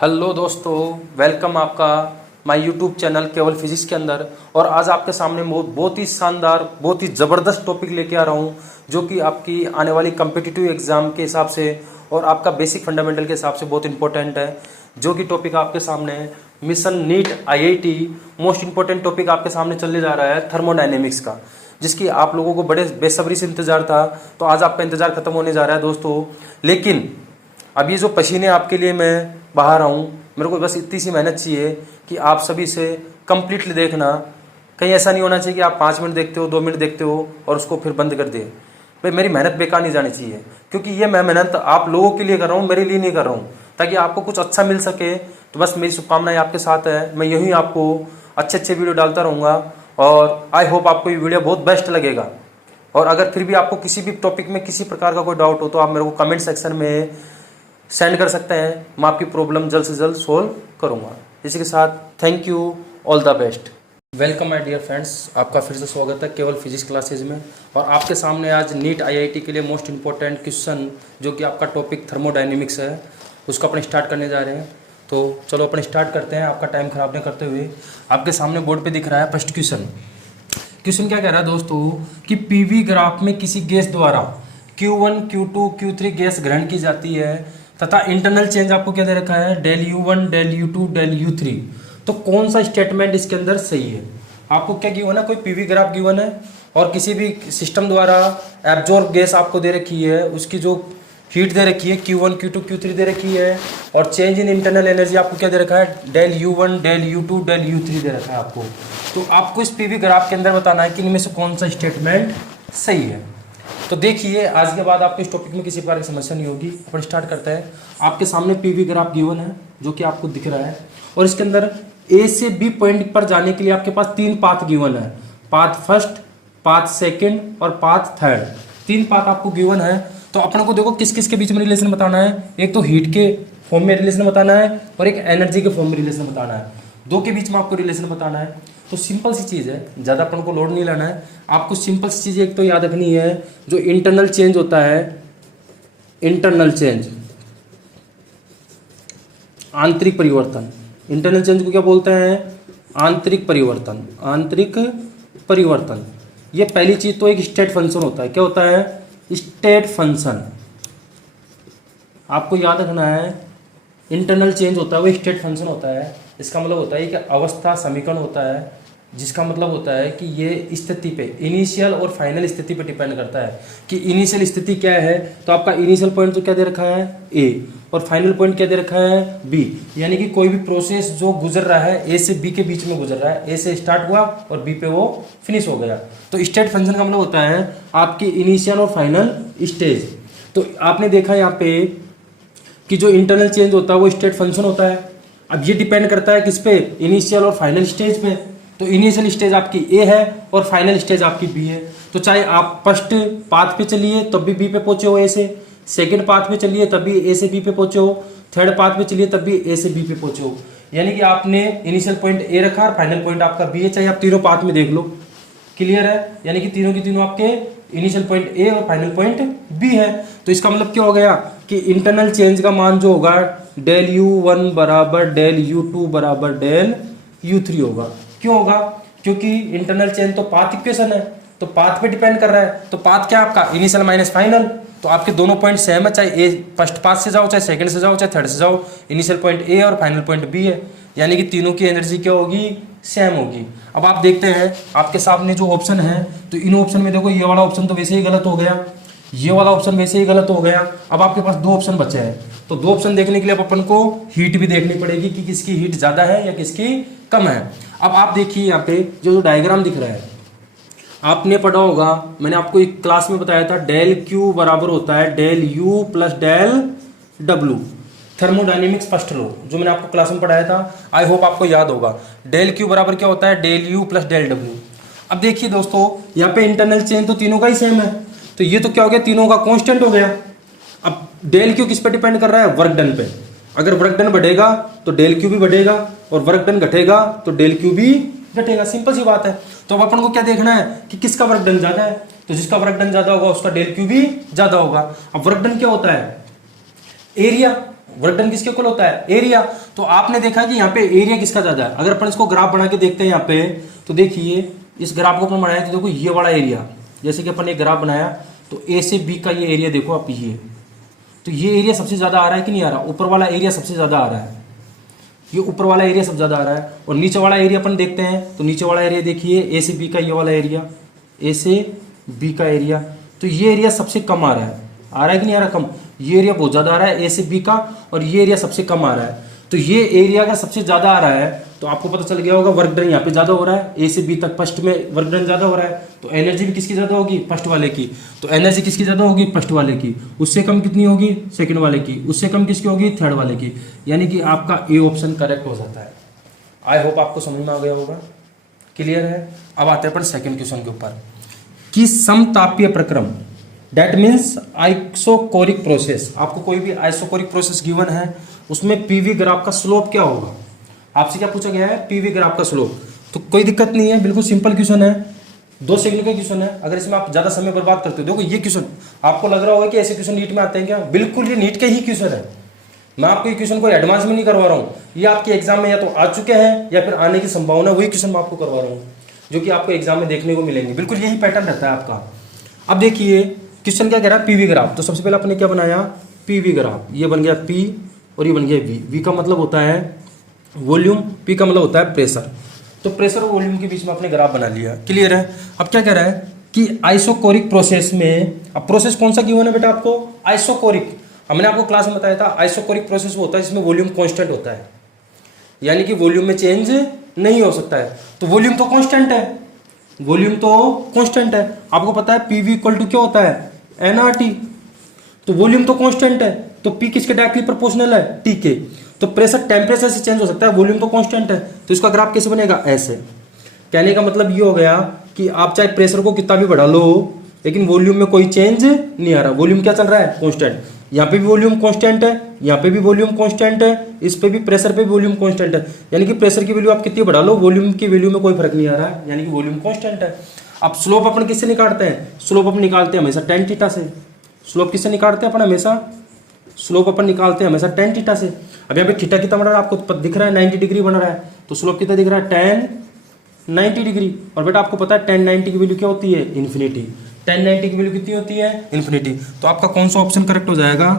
Hello दोस्तों, welcome आपका my YouTube channel केवल फिजिक्स के अंदर। और आज आपके सामने बहुत ही शानदार, बहुत ही ज़बरदस्त टॉपिक लेके आ रहा हूँ जो कि आपकी आने वाली कम्पिटिटिव एग्जाम के हिसाब से और आपका बेसिक फंडामेंटल के हिसाब से बहुत इंपॉर्टेंट है। जो कि टॉपिक आपके सामने है mission NEET IIT. Most important topic आपके सामने चलने जा रहा है थर्मोडायनेमिक्स का, जिसकी आप लोगों को बड़े बेसब्री से इंतजार था। तो आज आपका इंतजार खत्म होने जा रहा है दोस्तों। लेकिन अब ये जो पसीने आपके लिए मैं बहा रहा हूँ, मेरे को बस इतनी सी मेहनत चाहिए कि आप सभी से कंप्लीटली देखना। कहीं ऐसा नहीं होना चाहिए कि आप 5 मिनट देखते हो, 2 मिनट देखते हो और उसको फिर बंद कर दिए। भाई मेरी मेहनत बेकार नहीं जानी चाहिए, क्योंकि ये मैं मेहनत आप लोगों के लिए कर रहा हूँ, मेरे लिए नहीं कर रहा हूँ, ताकि आपको कुछ अच्छा मिल सके। तो बस मेरी शुभकामनाएं आपके साथ है। मैं यही आपको अच्छे अच्छे वीडियो डालता रहूँगा और आई होप आपको ये वीडियो बहुत बेस्ट लगेगा। और अगर फिर भी आपको किसी भी टॉपिक में किसी प्रकार का कोई डाउट हो तो आप मेरे को कमेंट सेक्शन में सेंड कर सकते हैं। मैं आपकी प्रॉब्लम जल्द से जल्द सोल्व करूंगा। इसी के साथ thank you, all the best. Welcome my dear friends, आपका फिर से स्वागत है केवल फिजिक्स क्लासेज में। और आपके सामने आज नीट आईआईटी के लिए मोस्ट इंपॉर्टेंट क्वेश्चन, जो कि आपका टॉपिक थर्मोडायनेमिक्स है, उसको अपने स्टार्ट करने जा रहे हैं। तो चलो अपने स्टार्ट करते हैं, आपका टाइम खराब नहीं करते हुए। आपके सामने बोर्ड पर दिख रहा है फर्स्ट क्वेश्चन। क्वेश्चन क्या कह रहा है दोस्तों कि पीवी ग्राफ में किसी गैस द्वारा Q1, Q2, Q3 गैस ग्रहण की जाती है तथा इंटरनल चेंज आपको क्या दे रखा है, del U1, del U2, del U3। तो कौन सा स्टेटमेंट इसके अंदर सही है? आपको क्या गिवन है, कोई पीवी ग्राफ गिवन है और किसी भी सिस्टम द्वारा एब्जॉर्ब गैस आपको दे रखी है, उसकी जो हीट दे रखी है Q1, Q2, Q3 दे रखी है, और चेंज इन इंटरनल एनर्जी आपको क्या दे रखा है, del U1, del U2, del U3 दे रखा है आपको। तो आपको इस पीवी ग्राफ के अंदर बताना है कि इनमें से कौन सा स्टेटमेंट सही है। तो देखिए, आज के बाद आपको इस टॉपिक में किसी प्रकार की समस्या नहीं होगी। अपन स्टार्ट करते हैं। आपके सामने पीवी ग्राफ गिवन है जो कि आपको दिख रहा है, और इसके अंदर ए से बी पॉइंट पर जाने के लिए आपके पास 3 पाथ गिवन है। पाथ फर्स्ट, पाथ सेकंड और पाथ थर्ड। 3 पाथ आपको गिवन है। तो अपन को देखो किस किस के बीच में रिलेशन बताना है। एक तो हीट के फॉर्म में रिलेशन बताना है और एक एनर्जी के फॉर्म में रिलेशन बताना है। 2 के बीच में आपको रिलेशन बताना है। तो सिंपल सी चीज़ है, ज़्यादा अपन को लोड नहीं लाना है। आपको सिंपल सी चीज़ एक तो याद रखनी है, जो इंटरनल चेंज होता है, इंटरनल चेंज, आंतरिक परिवर्तन। इंटरनल चेंज को क्या बोलते हैं, आंतरिक परिवर्तन। आंतरिक परिवर्तन, ये पहली चीज़ तो एक स्टेट फंक्शन होता है। क्या होता है, स्टेट फंक्शन। आपको याद रखना है, इंटरनल चेंज होता है वो स्टेट फंक्शन होता है। इसका मतलब होता है कि अवस्था समीकरण होता है, जिसका मतलब होता है कि ये स्थिति पे, इनिशियल और फाइनल स्थिति पे डिपेंड करता है कि इनिशियल स्थिति क्या है। तो आपका इनिशियल पॉइंट तो क्या दे रखा है, ए, और फाइनल पॉइंट क्या दे रखा है, बी। यानी कि कोई भी प्रोसेस जो गुजर रहा है ए से बी के बीच में गुजर रहा है, ए से स्टार्ट हुआ और बी पे वो फिनिश हो गया। तो स्टेट फंक्शन का मतलब होता है आपकी इनिशियल और फाइनल स्टेज। तो आपने देखा यहाँ पे कि जो इंटरनल चेंज होता है वो स्टेट फंक्शन होता है। अब ये डिपेंड करता है किस पे, इनिशियल और फाइनल स्टेज पे। तो इनिशियल स्टेज आपकी ए है और फाइनल स्टेज आपकी बी है। तो चाहे आप फर्स्ट पाथ पे चलिए तब भी बी पे पहुंचे हो ए से, सेकंड पाथ पे चलिए तब भी ए से बी पे पहुंचे हो, थर्ड पाथ पे चलिए तब भी ए से बी पे पहुंचे हो। यानी कि आपने इनिशियल पॉइंट ए रखा और फाइनल पॉइंट आपका बी है, चाहे आप तीनों पाथ में देख लो। क्लियर है? यानी कि तीनों की तीनों आपके इनिशियल पॉइंट ए और फाइनल पॉइंट बी है। तो इसका मतलब क्या हो गया कि इंटरनल चेंज का मान जो होगा, डेल U1 बराबर डेल U2 बराबर डेल U3 होगा। क्यों होगा? क्योंकि इंटरनल चेंज तो पाथ इक्वेशन है, तो पाथ पे डिपेंड कर रहा है। तो पाथ क्या आपका, इनिशियल माइनस फाइनल। तो आपके दोनों पॉइंट सेम है, चाहे ए फर्स्ट पाथ से जाओ, चाहे सेकंड से जाओ, चाहे थर्ड से जाओ, इनिशियल पॉइंट ए और फाइनल पॉइंट बी है। यानी कि तीनों की एनर्जी क्या होगी, सेम होगी। अब आप देखते हैं आपके सामने जो ऑप्शन है, तो इन ऑप्शन में देखो, ये वाला ऑप्शन तो वैसे ही गलत हो गया, ये वाला ऑप्शन वैसे ही गलत हो गया। अब आपके पास 2 ऑप्शन बचे हैं। तो 2 ऑप्शन देखने के लिए अब अपन को हीट भी देखनी पड़ेगी कि किसकी हीट ज़्यादा है या किसकी कम है। अब आप देखिए यहाँ पे जो डायग्राम दिख रहा है, आपने पढ़ा होगा, मैंने आपको एक क्लास में बताया था, डेल क्यू बराबर होता है del U plus del W. Thermodynamics first law जो मैंने आपको क्लास में पढ़ाया था, आई होप आपको याद होगा। डेल क्यू बराबर क्या होता है, del U plus del W. अब देखिए दोस्तों, यहाँ पे इंटरनल चेंज तो तीनों का ही सेम है, तो ये तो क्या हो गया, तीनों का कांस्टेंट हो गया। अब डेल क्यू किस पे डिपेंड कर रहा है, वर्क डन पे। अगर वर्क डन बढ़ेगा तो डेल क्यू भी बढ़ेगा, और वर्क डन घटेगा तो डेल क्यू भी घटेगा। सिंपल सी बात है। तो अब अपन को क्या देखना है कि किसका वर्क डन ज्यादा है, तो जिसका वर्क डन ज्यादा होगा उसका डेल क्यू भी ज्यादा होगा। अब वर्क डन क्या होता है, एरिया, वर्क डन किसके इक्वल होता है? एरिया। तो आपने देखा कि यहाँ पे एरिया किसका ज्यादा है। अगर अपन इसको ग्राफ बना के देखते हैं यहाँ पे, तो देखिए इस ग्राफ को अपन बनाया तो देखो ये वाला एरिया, जैसे कि अपन एक ग्राफ बनाया तो ए से बी का ये एरिया देखो आप, ये तो ये एरिया सबसे ज्यादा आ रहा है कि नहीं आ रहा? ऊपर वाला एरिया सबसे ज्यादा आ रहा है, ये ऊपर वाला एरिया सबसे ज्यादा आ रहा है। और नीचे वाला एरिया अपन देखते हैं तो नीचे वाला एरिया देखिए ए से बी का ये वाला एरिया, ए से बी का एरिया, तो ये एरिया सबसे कम आ रहा है कि नहीं आ रहा? कम। ये एरिया बहुत ज्यादा आ रहा है ए से बी का, और ये एरिया सबसे कम आ रहा है। तो ये एरिया अगर सबसे ज्यादा आ रहा है तो आपको पता चल गया होगा वर्क डन यहाँ पे ज्यादा हो रहा है, ए से बी तक फर्स्ट में वर्क डन ज्यादा हो रहा है, तो एनर्जी भी किसकी ज्यादा होगी? फर्स्ट वाले की। तो एनर्जी किसकी ज्यादा होगी? फर्स्ट वाले की। उससे कम कितनी होगी? सेकंड वाले की। उससे कम किसकी होगी? थर्ड वाले की। यानी कि आपका ए ऑप्शन करेक्ट हो जाता है। आई होप आपको समझ में आ गया होगा, क्लियर है। अब आते हैं अपन सेकेंड क्वेश्चन के ऊपर कि समतापीय प्रक्रम, दैट मीन्स आइसोकोरिक प्रोसेस। आपको कोई भी आइसोकोरिक प्रोसेस गिवन है, उसमें पीवी ग्राफ का स्लोप क्या होगा? आपसे क्या पूछा गया है? पीवी ग्राफ का स्लोप। तो कोई दिक्कत नहीं है, बिल्कुल सिंपल क्वेश्चन है, 2 सेकंड का क्वेश्चन है। अगर इसमें आप ज्यादा समय बर्बाद करते हो, देखो ये क्वेश्चन आपको लग रहा होगा कि ऐसे क्वेश्चन नीट में आते हैं क्या? बिल्कुल ये नीट के ही क्वेश्चन है। मैं आपको ये क्वेश्चन को एडवांस में नहीं करवा रहा हूँ, ये आपके एग्जाम में या तो आ चुके हैं या फिर आने की संभावना, वही क्वेश्चन मैं आपको करवा रहा हूँ जो कि आपको एग्जाम में देखने को मिलेंगे। बिल्कुल यही पैटर्न रहता है आपका। अब देखिए क्वेश्चन क्या कह रहा है? PV graph. तो सबसे पहले आपने क्या बनाया? PV graph. ये बन गया पी और ये बन गया वी। वी का मतलब होता है वॉल्यूम, पी का मतलब होता है प्रेशर। तो प्रेशर और वॉल्यूम के बीच में आपने ग्राफ बना लिया, क्लियर है। अब क्या कह रहा है कि आइसोकोरिक प्रोसेस में, अब प्रोसेस कौन सा गिवन है बेटा आपको? आइसोकोरिक। हमने आपको क्लास में बताया था आइसोकोरिक प्रोसेस वो होता है जिसमें वॉल्यूम कांस्टेंट होता है, यानी कि वॉल्यूम में चेंज नहीं हो सकता है। तो वॉल्यूम तो कांस्टेंट है, वॉल्यूम तो कांस्टेंट है। आपको पता है पीवी इक्वल टू क्या होता है? एनआरटी। तो वॉल्यूम तो कांस्टेंट है, तो पी किसके डायरेक्टली प्रोपोर्शनल है? टी के। तो प्रेशर टेम्परेचर से चेंज हो सकता है, वॉल्यूम तो कांस्टेंट है। तो इसका ग्राफ कैसे बनेगा? ऐसे। कहने का मतलब ये हो गया कि आप चाहे प्रेशर को कितना भी बढ़ा लो, लेकिन वॉल्यूम में कोई चेंज नहीं आ रहा। वॉल्यूम क्या चल रहा है? कांस्टेंट। यहाँ पे भी वॉल्यूम कांस्टेंट है, यहाँ पे भी वॉल्यूम कांस्टेंट है, इस पे भी प्रेशर पे भी वॉल्यूम कांस्टेंट है। यानी कि प्रेशर की वैल्यू आप कितनी बढ़ा लो, वॉल्यूम की वैल्यू में कोई फर्क नहीं आ रहा है, यानी कि वॉल्यूम कांस्टेंट है। अब स्लोप अपन किससे निकालते हैं? स्लोप अपन निकालते हैं हमेशा tan थीटा से। स्लोप किससे निकालते हैं अपन? हमेशा स्लोप अपन निकालते हैं हमेशा tan थीटा से। अब यहाँ पे थीटा कितना बन रहा है आपको दिख रहा है? 90 डिग्री बन रहा है। तो स्लोप कितना दिख रहा है? tan 90 degree. और बेटा आपको पता है tan 90 की वैल्यू क्या होती है? इन्फिनिटी। tan 90 की वैल्यू कितनी होती है? इन्फिनिटी। तो आपका कौन सा ऑप्शन करेक्ट हो जाएगा?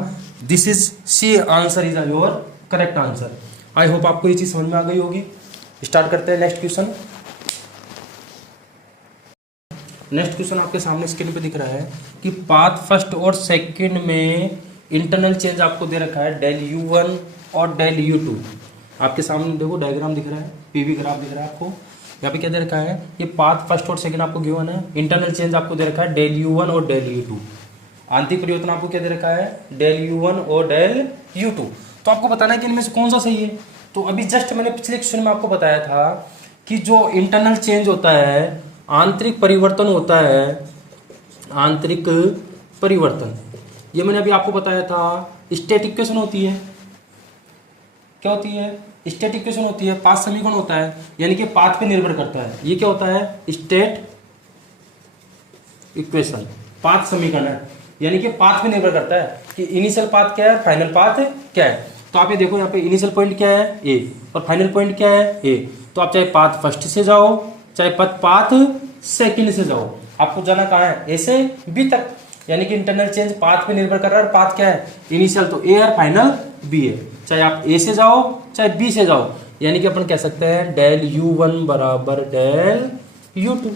This is C answer is your correct answer. I hope आपको ये चीज समझ में आ गई होगी। स्टार्ट करते हैं नेक्स्ट क्वेश्चन। नेक्स्ट क्वेश्चन आपके सामने स्क्रीन पे दिख रहा है कि पाथ फर्स्ट और सेकंड में इंटरनल चेंज आपको दे रखा है डेल U1 और डेल U2। आपके सामने देखो डायग्राम दिख रहा है, पीवी ग्राफ दिख रहा है आपको। यहाँ पे क्या दे रखा है? ये पाथ फर्स्ट और सेकंड आपको गिवन है, इंटरनल चेंज आपको दे रखा है डेल U1 और डेल U2। आंतरिक परिवर्तन आपको क्या दे रखा है? डेल U1 और डेल U2। तो आपको बताना है कि इनमें से कौन सा सही है। तो अभी जस्ट मैंने पिछले क्वेश्चन में आपको बताया था कि जो इंटरनल चेंज होता है, आंतरिक परिवर्तन होता है, आंतरिक परिवर्तन, ये मैंने अभी आपको बताया था, स्टैटिक इक्वेशन होती है। क्या होती है? स्टैटिक इक्वेशन होती है, पाथ समीकरण होता है, यानी कि पाथ पे निर्भर करता है। ये क्या होता है? स्टेट इक्वेशन, पाथ समीकरण है, यानी कि पाथ पे निर्भर करता है कि इनिशियल पाथ क्या है, फाइनल पाथ क्या है। तो आप ये देखो यहाँ पे इनिशियल पॉइंट क्या है? ए, और फाइनल पॉइंट क्या है? ए। तो आप चाहे पाथ फर्स्ट से जाओ चाहे पाथ सेकंड से जाओ, आपको जाना कहाँ है? ए से बी तक। यानी कि इंटरनल चेंज पाथ पे निर्भर कर रहा है। और पाथ क्या है? इनिशियल तो ए और फाइनल बी है। चाहे आप ए से जाओ चाहे बी से जाओ, यानी कि अपन कह सकते हैं डेल U1 बराबर डेल U2,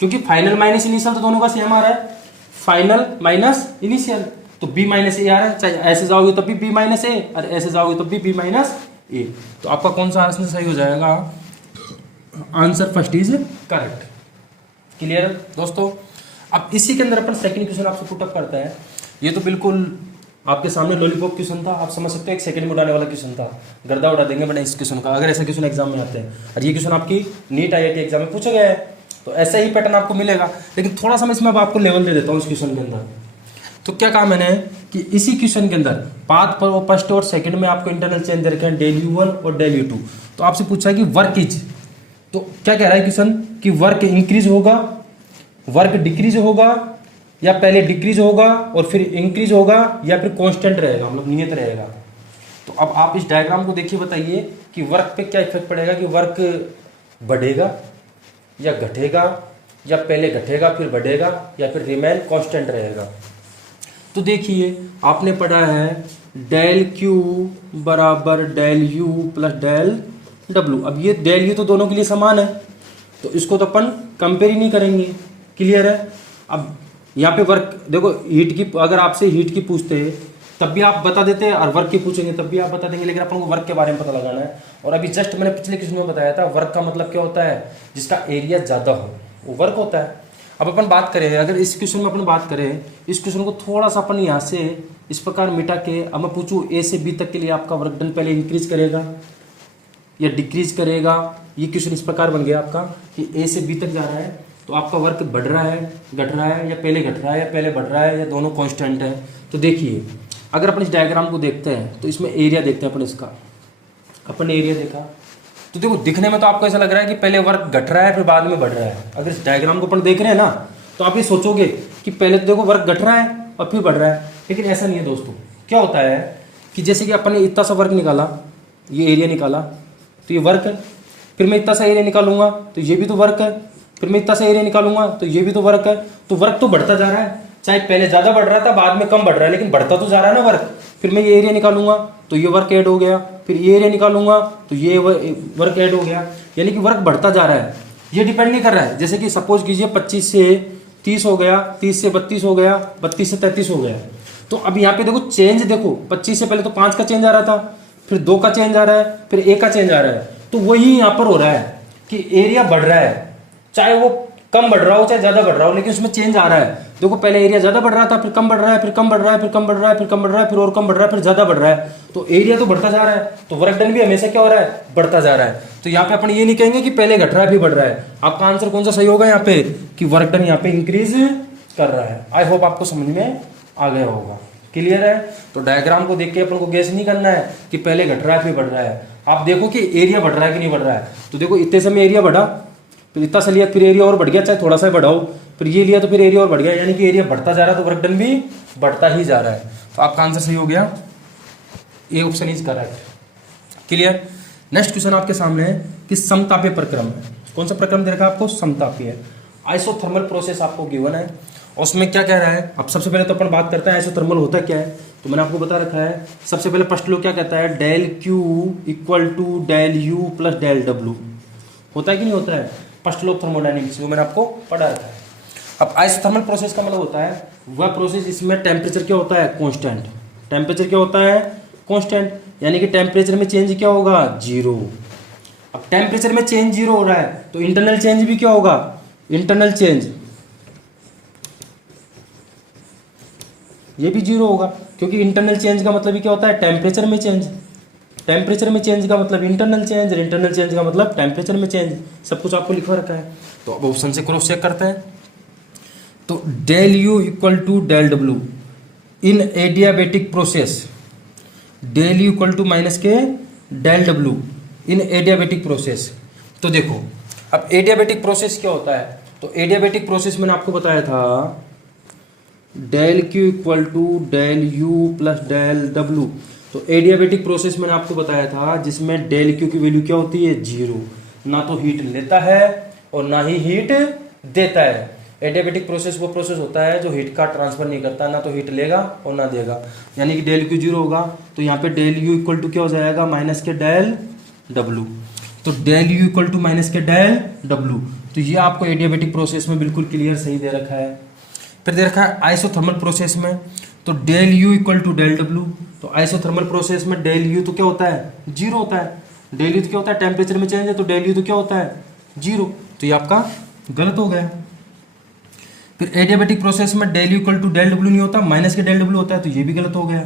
क्योंकि फाइनल माइनस इनिशियल तो दोनों का सेम आ रहा है, फाइनल माइनस इनिशियल। तो बी माइनस ए आ रहा है, चाहे ऐसे जाओगे तब भी बी माइनस ए और ऐसे जाओगे तब भी बी माइनस ए। तो आपका कौन सा आंसर सही हो जाएगा? Answer first is correct. Clear दोस्तों? अब इसी के अंदर अपन सेकंड क्वेश्चन आपसे पुटअप करते हैं। ये तो बिल्कुल आपके सामने लॉलीपॉप क्वेश्चन था, आप समझ सकते हो, एक सेकंड में उड़ाने वाला क्वेश्चन था। गर्दा उड़ा देंगे मैंने इस क्वेश्चन का, अगर ऐसे क्वेश्चन एग्जाम में आते हैं। और ये क्वेश्चन आपकी नीट IIT एग्जाम में पूछा गया है, तो ऐसा ही पैटर्न आपको मिलेगा। लेकिन थोड़ा सा मैं इसमें अब आपको लेवल दे देता हूँ इस क्वेश्चन के अंदर। तो क्या काम मैंने कि इसी क्वेश्चन के अंदर पाथ पर फर्स्ट और सेकंड में आपको इंटरनल चेंज दे रखे हैं डेल U1 और डेल U2। तो आपसे पूछा है कि वर्क इज, तो क्या कह रहा है क्वेश्चन कि वर्क इंक्रीज होगा, वर्क डिक्रीज होगा, या पहले डिक्रीज होगा और फिर इंक्रीज होगा, या फिर कांस्टेंट रहेगा, मतलब नियत रहेगा। तो अब आप इस डायग्राम को देखिए, बताइए कि वर्क पे क्या इफेक्ट पड़ेगा, कि वर्क बढ़ेगा या घटेगा, या पहले घटेगा फिर बढ़ेगा, या फिर रिमेन कांस्टेंट रहेगा। तो देखिए आपने पढ़ा है डेल क्यू बराबर del U plus del W. अब ये डेल यू तो दोनों के लिए समान है, तो इसको तो अपन कंपेयर ही नहीं करेंगे, क्लियर है। अब यहाँ पे वर्क देखो, हीट की अगर आपसे हीट की पूछते हैं तब भी आप बता देते हैं, और वर्क की पूछेंगे तब भी आप बता देंगे, लेकिन अपन को वर्क के बारे में पता लगाना है। और अभी जस्ट मैंने पिछले क्वेश्चन में बताया था, वर्क का मतलब क्या होता है, जिसका एरिया ज़्यादा हो वो वर्क होता है। अब अपन बात करें, अगर इस क्वेश्चन में अपन बात करें, इस क्वेश्चन को थोड़ा सा अपन यहाँ से इस प्रकार मिटा के, अब मैं पूछूँ ए से बी तक के लिए आपका वर्क डन पहले इंक्रीज करेगा या डिक्रीज करेगा। ये क्वेश्चन इस प्रकार बन गया आपका कि ए से बी तक जा रहा है तो आपका वर्क बढ़ रहा है, घट रहा है, या पहले घट रहा है या पहले बढ़ रहा है, या दोनों कांस्टेंट है। तो देखिए अगर अपन इस डायग्राम को देखते हैं तो इसमें एरिया देखते हैं अपन इसका। अपन ने एरिया देखा तो देखो दिखने में तो आपको ऐसा लग रहा है कि पहले वर्क घट रहा है फिर बाद में बढ़ रहा है। अगर इस डायग्राम को अपन देख रहे हैं ना तो आप ये सोचोगे कि पहले तो देखो वर्क घट रहा है और फिर बढ़ रहा है, लेकिन ऐसा नहीं है दोस्तों। क्या होता है कि जैसे कि अपन ने इतना सा वर्क निकाला, ये एरिया निकाला तो ये वर्क है, फिर मैं इतना सा एरिया निकालूंगा तो ये भी तो वर्क है, फिर मैं इतना सा एरिया निकालूंगा तो ये भी तो वर्क है। तो वर्क तो बढ़ता जा रहा है, चाहे पहले ज्यादा बढ़ रहा था बाद में कम बढ़ रहा है, लेकिन बढ़ता तो जा रहा है ना वर्क। फिर मैं ये एरिया निकालूंगा तो ये वर्क ऐड हो गया, फिर ये एरिया निकालूंगा तो ये वर्क ऐड हो गया, यानी कि वर्क बढ़ता जा रहा है। ये डिपेंड नहीं कर रहा है, जैसे कि सपोज कीजिए 25 से 30 हो गया, 30 से 32 हो गया, 32 से 33 हो गया। तो अब यहाँ पे देखो चेंज, देखो 25 से पहले तो 5 का चेंज आ रहा था, फिर 2 का चेंज आ रहा है, फिर 1 का चेंज आ रहा है। तो वही यहाँ पर हो रहा है कि एरिया बढ़ रहा है, चाहे वो कम बढ़ रहा हो चाहे ज्यादा बढ़ रहा हो, लेकिन उसमें चेंज आ रहा है। देखो पहले एरिया ज्यादा बढ़ रहा था, फिर कम बढ़ रहा है, फिर कम बढ़ रहा है, फिर कम बढ़ रहा है, फिर कम बढ़ रहा है, फिर और कम बढ़ रहा है, फिर ज्यादा बढ़ रहा है। तो एरिया तो बढ़ता जा रहा है, तो वर्क डन भी हमेशा क्या हो रहा है, बढ़ता जा रहा है। तो यहाँ पे अपन ये नहीं कहेंगे कि पहले घट रहा है फिर बढ़ रहा है। आपका आंसर कौन सा सही होगा यहाँ पे, कि वर्क डन यहाँ पे इंक्रीज कर रहा है। आई होप आपको समझ में आ गया होगा, क्लियर है। तो डायग्राम को देख के अपन को गेस नहीं करना है कि पहले घट रहा है फिर बढ़ रहा है। आप देखो कि एरिया बढ़ रहा है कि नहीं बढ़ रहा है। तो देखो इतने समय एरिया बढ़ा, फिर इतना सा लिया, फिर एरिया और बढ़ गया, चाहे थोड़ा सा बढ़ाओ, फिर ये लिया तो फिर एरिया और बढ़ गया, यानी कि एरिया बढ़ता जा रहा है तो वर्क डन भी बढ़ता ही जा रहा है। तो आपका आंसर सही हो गया, A option is correct, clear. Next question आपके सामने है कि समतापीय प्रक्रम है। कौन सा प्रक्रम दे रखा है आपको, समतापीय। आइसोथर्मल प्रोसेस आपको गिवन है, और उसमें क्या कह रहा है। अब सबसे पहले तो अपन बात करते हैं आइसोथर्मल होता क्या है। तो मैंने आपको बता रखा है, सबसे पहले फर्स्ट लॉ क्या कहता है, del Q equal to del U plus del W. होता है कि नहीं होता है, फर्स्ट लॉ ऑफ थर्मोडायनेमिक्स, वो मैंने आपको पढ़ा रखा है। अब आइसोथर्मल प्रोसेस का मतलब होता है वह प्रोसेस इसमें टेम्परेचर क्या होता है, कांस्टेंट। टेम्परेचर क्या होता है, कांस्टेंट, यानी कि टेम्परेचर में चेंज क्या होगा, जीरो। अब टेम्परेचर में चेंज जीरो हो रहा है तो इंटरनल चेंज भी क्या होगा, इंटरनल चेंज ये भी जीरो होगा, क्योंकि इंटरनल चेंज का मतलब ही क्या होता है, टेम्परेचर में चेंज। टेम्परेचर में चेंज का मतलब इंटरनल चेंज, इंटरनल चेंज का मतलब टेम्परेचर में चेंज। सब कुछ आपको लिखा रखा है। तो अब ऑप्शन से क्रॉस चेक करते हैं। तो del U equal to del W in adiabatic process, del U equal to minus के del W in adiabatic process. तो देखो अब एडियाबेटिक प्रोसेस क्या होता है। तो एडियाबेटिक प्रोसेस मैंने आपको बताया था del Q equal to del U plus del W. तो एडियाबेटिक प्रोसेस मैंने आपको बताया था जिसमें डेल क्यू की वैल्यू क्या होती है, जीरो। ना तो हीट लेता है और ना ही हीट देता है। एडियाबेटिक प्रोसेस वो प्रोसेस होता है जो हीट का ट्रांसफर नहीं करता, ना तो हीट लेगा और ना देगा, यानी कि डेल क्यू जीरो होगा। तो यहाँ पे डेल यू इक्वल टू क्या हो जाएगा, माइनस के डेल डब्ल्यू। तो del U equal to minus के डेल डब्ल्यू। तो ये आपको एडियाबेटिक प्रोसेस में बिल्कुल क्लियर सही दे रखा है। फिर दे रखा है आइसोथर्मल प्रोसेस में, तो del U equal to del W. तो आइसोथर्मल प्रोसेस में डेल यू तो क्या होता है, जीरो होता है। डेल यू तो क्या होता है, टेम्परेचर में चेंज है, तो डेल यू तो क्या होता है, जीरो। तो ये आपका गलत हो गया। फिर एडियाबेटिक प्रोसेस में del U equal to del W नहीं होता, माइनस के डेल डब्ल्यू होता है, तो ये भी गलत हो गया।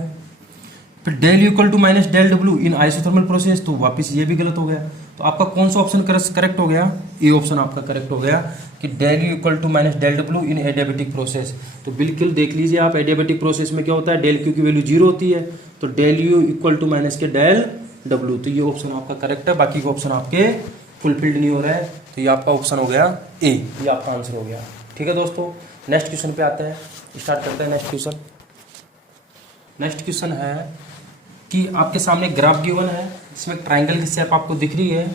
फिर del U equal to minus del W in isothermal process, तो वापस ये भी गलत हो गया। तो आपका कौन सा ऑप्शन करेक्ट हो गया, ए ऑप्शन आपका करेक्ट हो गया कि del U equal to minus del W in adiabatic process. तो बिल्कुल देख लीजिए आप, एडियाबेटिक प्रोसेस में क्या होता है, डेल क्यू की वैल्यू जीरो होती है, तो del U equal to minus के डेल डब्ल्यू। तो ये ऑप्शन आपका करेक्ट है, बाकी के ऑप्शन आपके फुलफिल्ड नहीं हो रहा है। तो ये आपका ऑप्शन हो गया ए, ये आपका आंसर हो गया। ठीक है दोस्तों, नेक्स्ट क्वेश्चन पे आते हैं, स्टार्ट करते हैं नेक्स्ट क्वेश्चन। नेक्स्ट क्वेश्चन है कि आपके सामने ग्राफ गिवन है, इसमें ट्राइंगल की शेप आपको दिख रही है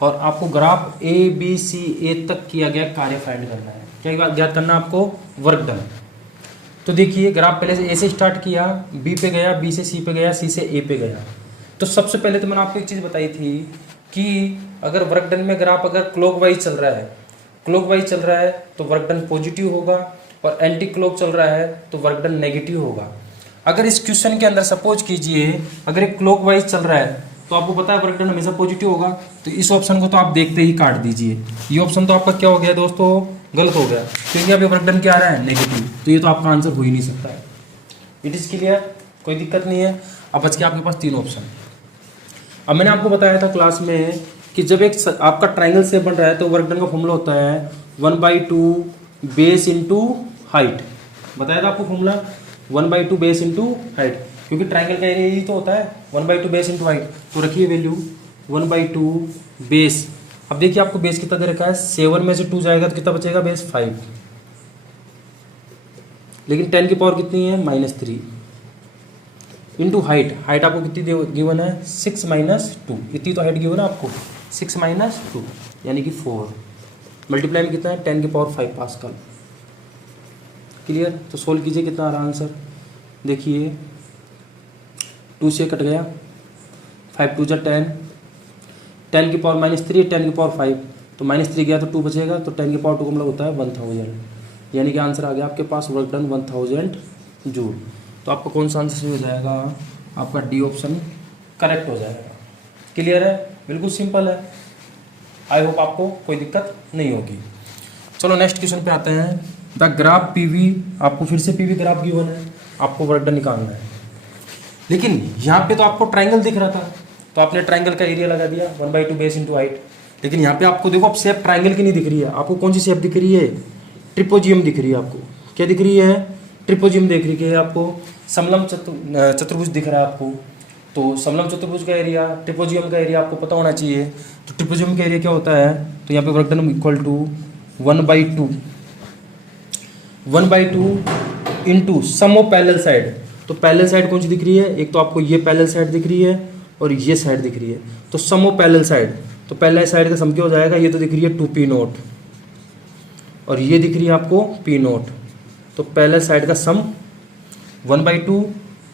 और आपको ग्राफ ए तक किया गया कार्य फाइंड करना है। क्या ज्ञात करना है आपको? Work done. तो देखिए ग्राफ पहले से ए से स्टार्ट किया, बी पे गया, बी से सी पे गया, सी से ए पे गया। तो सबसे पहले तो मैंने आपको एक चीज़ बताई थी कि अगर वर्क डन में ग्राफ अगर क्लॉकवाइज चल रहा है, क्लॉकवाइज चल रहा है तो वर्क डन पॉजिटिव होगा और एंटी क्लॉक चल रहा है तो वर्क डन नेगेटिव होगा। अगर इस क्वेश्चन के अंदर सपोज कीजिए अगर एक क्लॉकवाइज चल रहा है तो आपको पता है वर्क डन हमेशा पॉजिटिव होगा, तो इस ऑप्शन को तो आप देखते ही काट दीजिए। ये ऑप्शन तो आपका क्या हो गया दोस्तों? गलत हो गया, क्योंकि अभी वर्क डन क्या आ रहा है? नेगेटिव। तो ये तो आपका आंसर हो ही नहीं सकता है। इट इज क्लियर, कोई दिक्कत नहीं है। अब बच के आपके पास 3 ऑप्शन। अब मैंने आपको बताया था क्लास में कि जब एक आपका ट्राइंगल शेप बन रहा है तो वर्क डन का फॉर्मूला होता है 1/2 बेस इंटू हाइट। बताया था आपको फॉर्मूला 1/2 बेस इंटू हाइट, क्योंकि ट्राइंगल का एरिया यही तो होता है 1/2 बेस इंटू हाइट। तो रखिए वैल्यू 1/2 बेस। अब देखिए आपको बेस कितना दे रखा है? 7 में से 2 जाएगा तो कितना बचेगा? बेस 5। लेकिन 10 की पावर कितनी है? -3 इंटू हाइट। हाइट आपको कितनी गिवन है? 6 - 2। इतनी तो हाइट गिवन है आपको, 6 - 2 यानी कि 4। मल्टीप्लाई में कितना है? 10 की पावर 5 पास्कल। क्लियर? तो सोल्व कीजिए, कितना आ रहा आंसर? देखिए 2 से कट गया, 5 2 10, 10 की पावर -3, 10 की पावर 5, तो -3 गया तो 2 बचेगा, तो 10 की पावर 2 का मतलब होता है 1000, यानी कि आंसर आ गया आपके पास वर्क डन 1000 जूल। तो आपका कौन सा आंसर हो जाएगा? आपका डी ऑप्शन करेक्ट हो जाएगा। क्लियर है? बिल्कुल सिंपल है। आई होप आपको कोई दिक्कत नहीं होगी। चलो नेक्स्ट क्वेश्चन पे आते हैं। द ग्राफ पीवी, आपको फिर से पीवी ग्राफ गिवन है, आपको वर्क डन निकालना है। लेकिन यहाँ पे तो आपको ट्राइंगल दिख रहा था, तो आपने ट्राइंगल का एरिया लगा दिया 1/2 बेस इंटू हाइट। लेकिन यहाँ पे आपको देखो अब शेप ट्राइंगल की नहीं दिख रही है, आपको कौन सी शेप दिख रही है? ट्रिपोजियम दिख रही है। आपको क्या दिख रही है? ट्रिपोजियम दिख रही है। आपको समलम चतुर्भुज दिख रहा है आपको। तो समलम चतुर्भुज का एरिया, ट्रिपोजियम का एरिया आपको पता होना चाहिए। तो ट्रिपोजियम का एरिया क्या होता है? तो यहाँ पे work done equal to 1/2 into sum of parallel side. तो पैरेलल साइड कौन सी दिख रही है? एक तो आपको ये पैरेलल साइड दिख रही है और ये साइड दिख रही है। तो सम ऑफ पैरेलल साइड, तो पैरेलल साइड का सम क्या हो जाएगा? ये तो दिख रही है 2p0 और ये दिख रही है आपको p0। तो पैरेलल साइड का सम 1/2,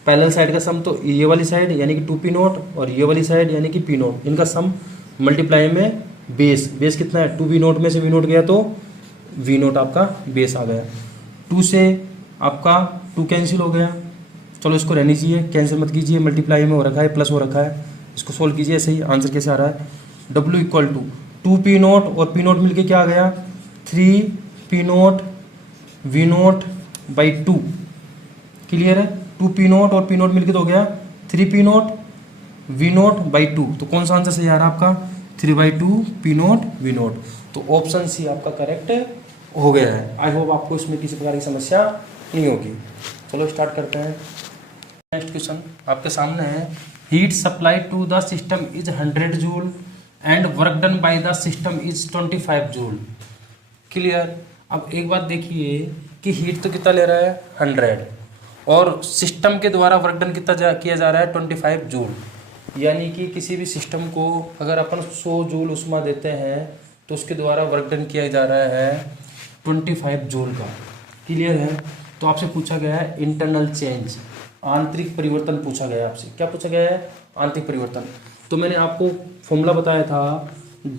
पैरेलल साइड का सम तो ये वाली साइड यानी कि 2p0 और ये वाली साइड यानी कि p0, इनका सम मल्टीप्लाई में बेस। बेस कितना है? 2v0 में से v0 गया तो v0 आपका बेस आ गया। 2 से आपका 2 कैंसिल हो गया। चलो इसको रहनी चाहिए, कैंसिल मत कीजिए, मल्टीप्लाई में हो रखा है, प्लस हो रखा है। इसको सोल्व कीजिए, ऐसे ही आंसर कैसे आ रहा है? W इक्वल टू 2p0 और p0 मिलके क्या आ गया? 3p0 v0/2। क्लियर है? 2p0 और p0 मिलके तो हो गया 3p0 v0/2। तो कौन सा आंसर सही आ रहा है आपका? 3/2 p0 v0। तो ऑप्शन सी आपका करेक्ट हो गया है। आई होप आपको इसमें किसी प्रकार की समस्या नहीं होगी। चलो स्टार्ट करते हैं। नेक्स्ट क्वेश्चन आपके सामने है। Heat supply to the system is 100 joule and work done by the system is 25 joule. Clear? अब एक बात देखिए कि हीट तो कितना ले रहा है? 100 और सिस्टम के द्वारा वर्क डन कितना किया जा रहा है? 25 जूल। यानी कि किसी भी सिस्टम को अगर अपन 100 जूल उष्मा देते हैं तो उसके द्वारा वर्क डन किया जा रहा है 25 जूल का। क्लियर है? तो आपसे पूछा गया है इंटरनल चेंज, आंतरिक परिवर्तन पूछा गया है आपसे। क्या पूछा गया है? आंतरिक परिवर्तन। तो मैंने आपको फॉर्मूला बताया था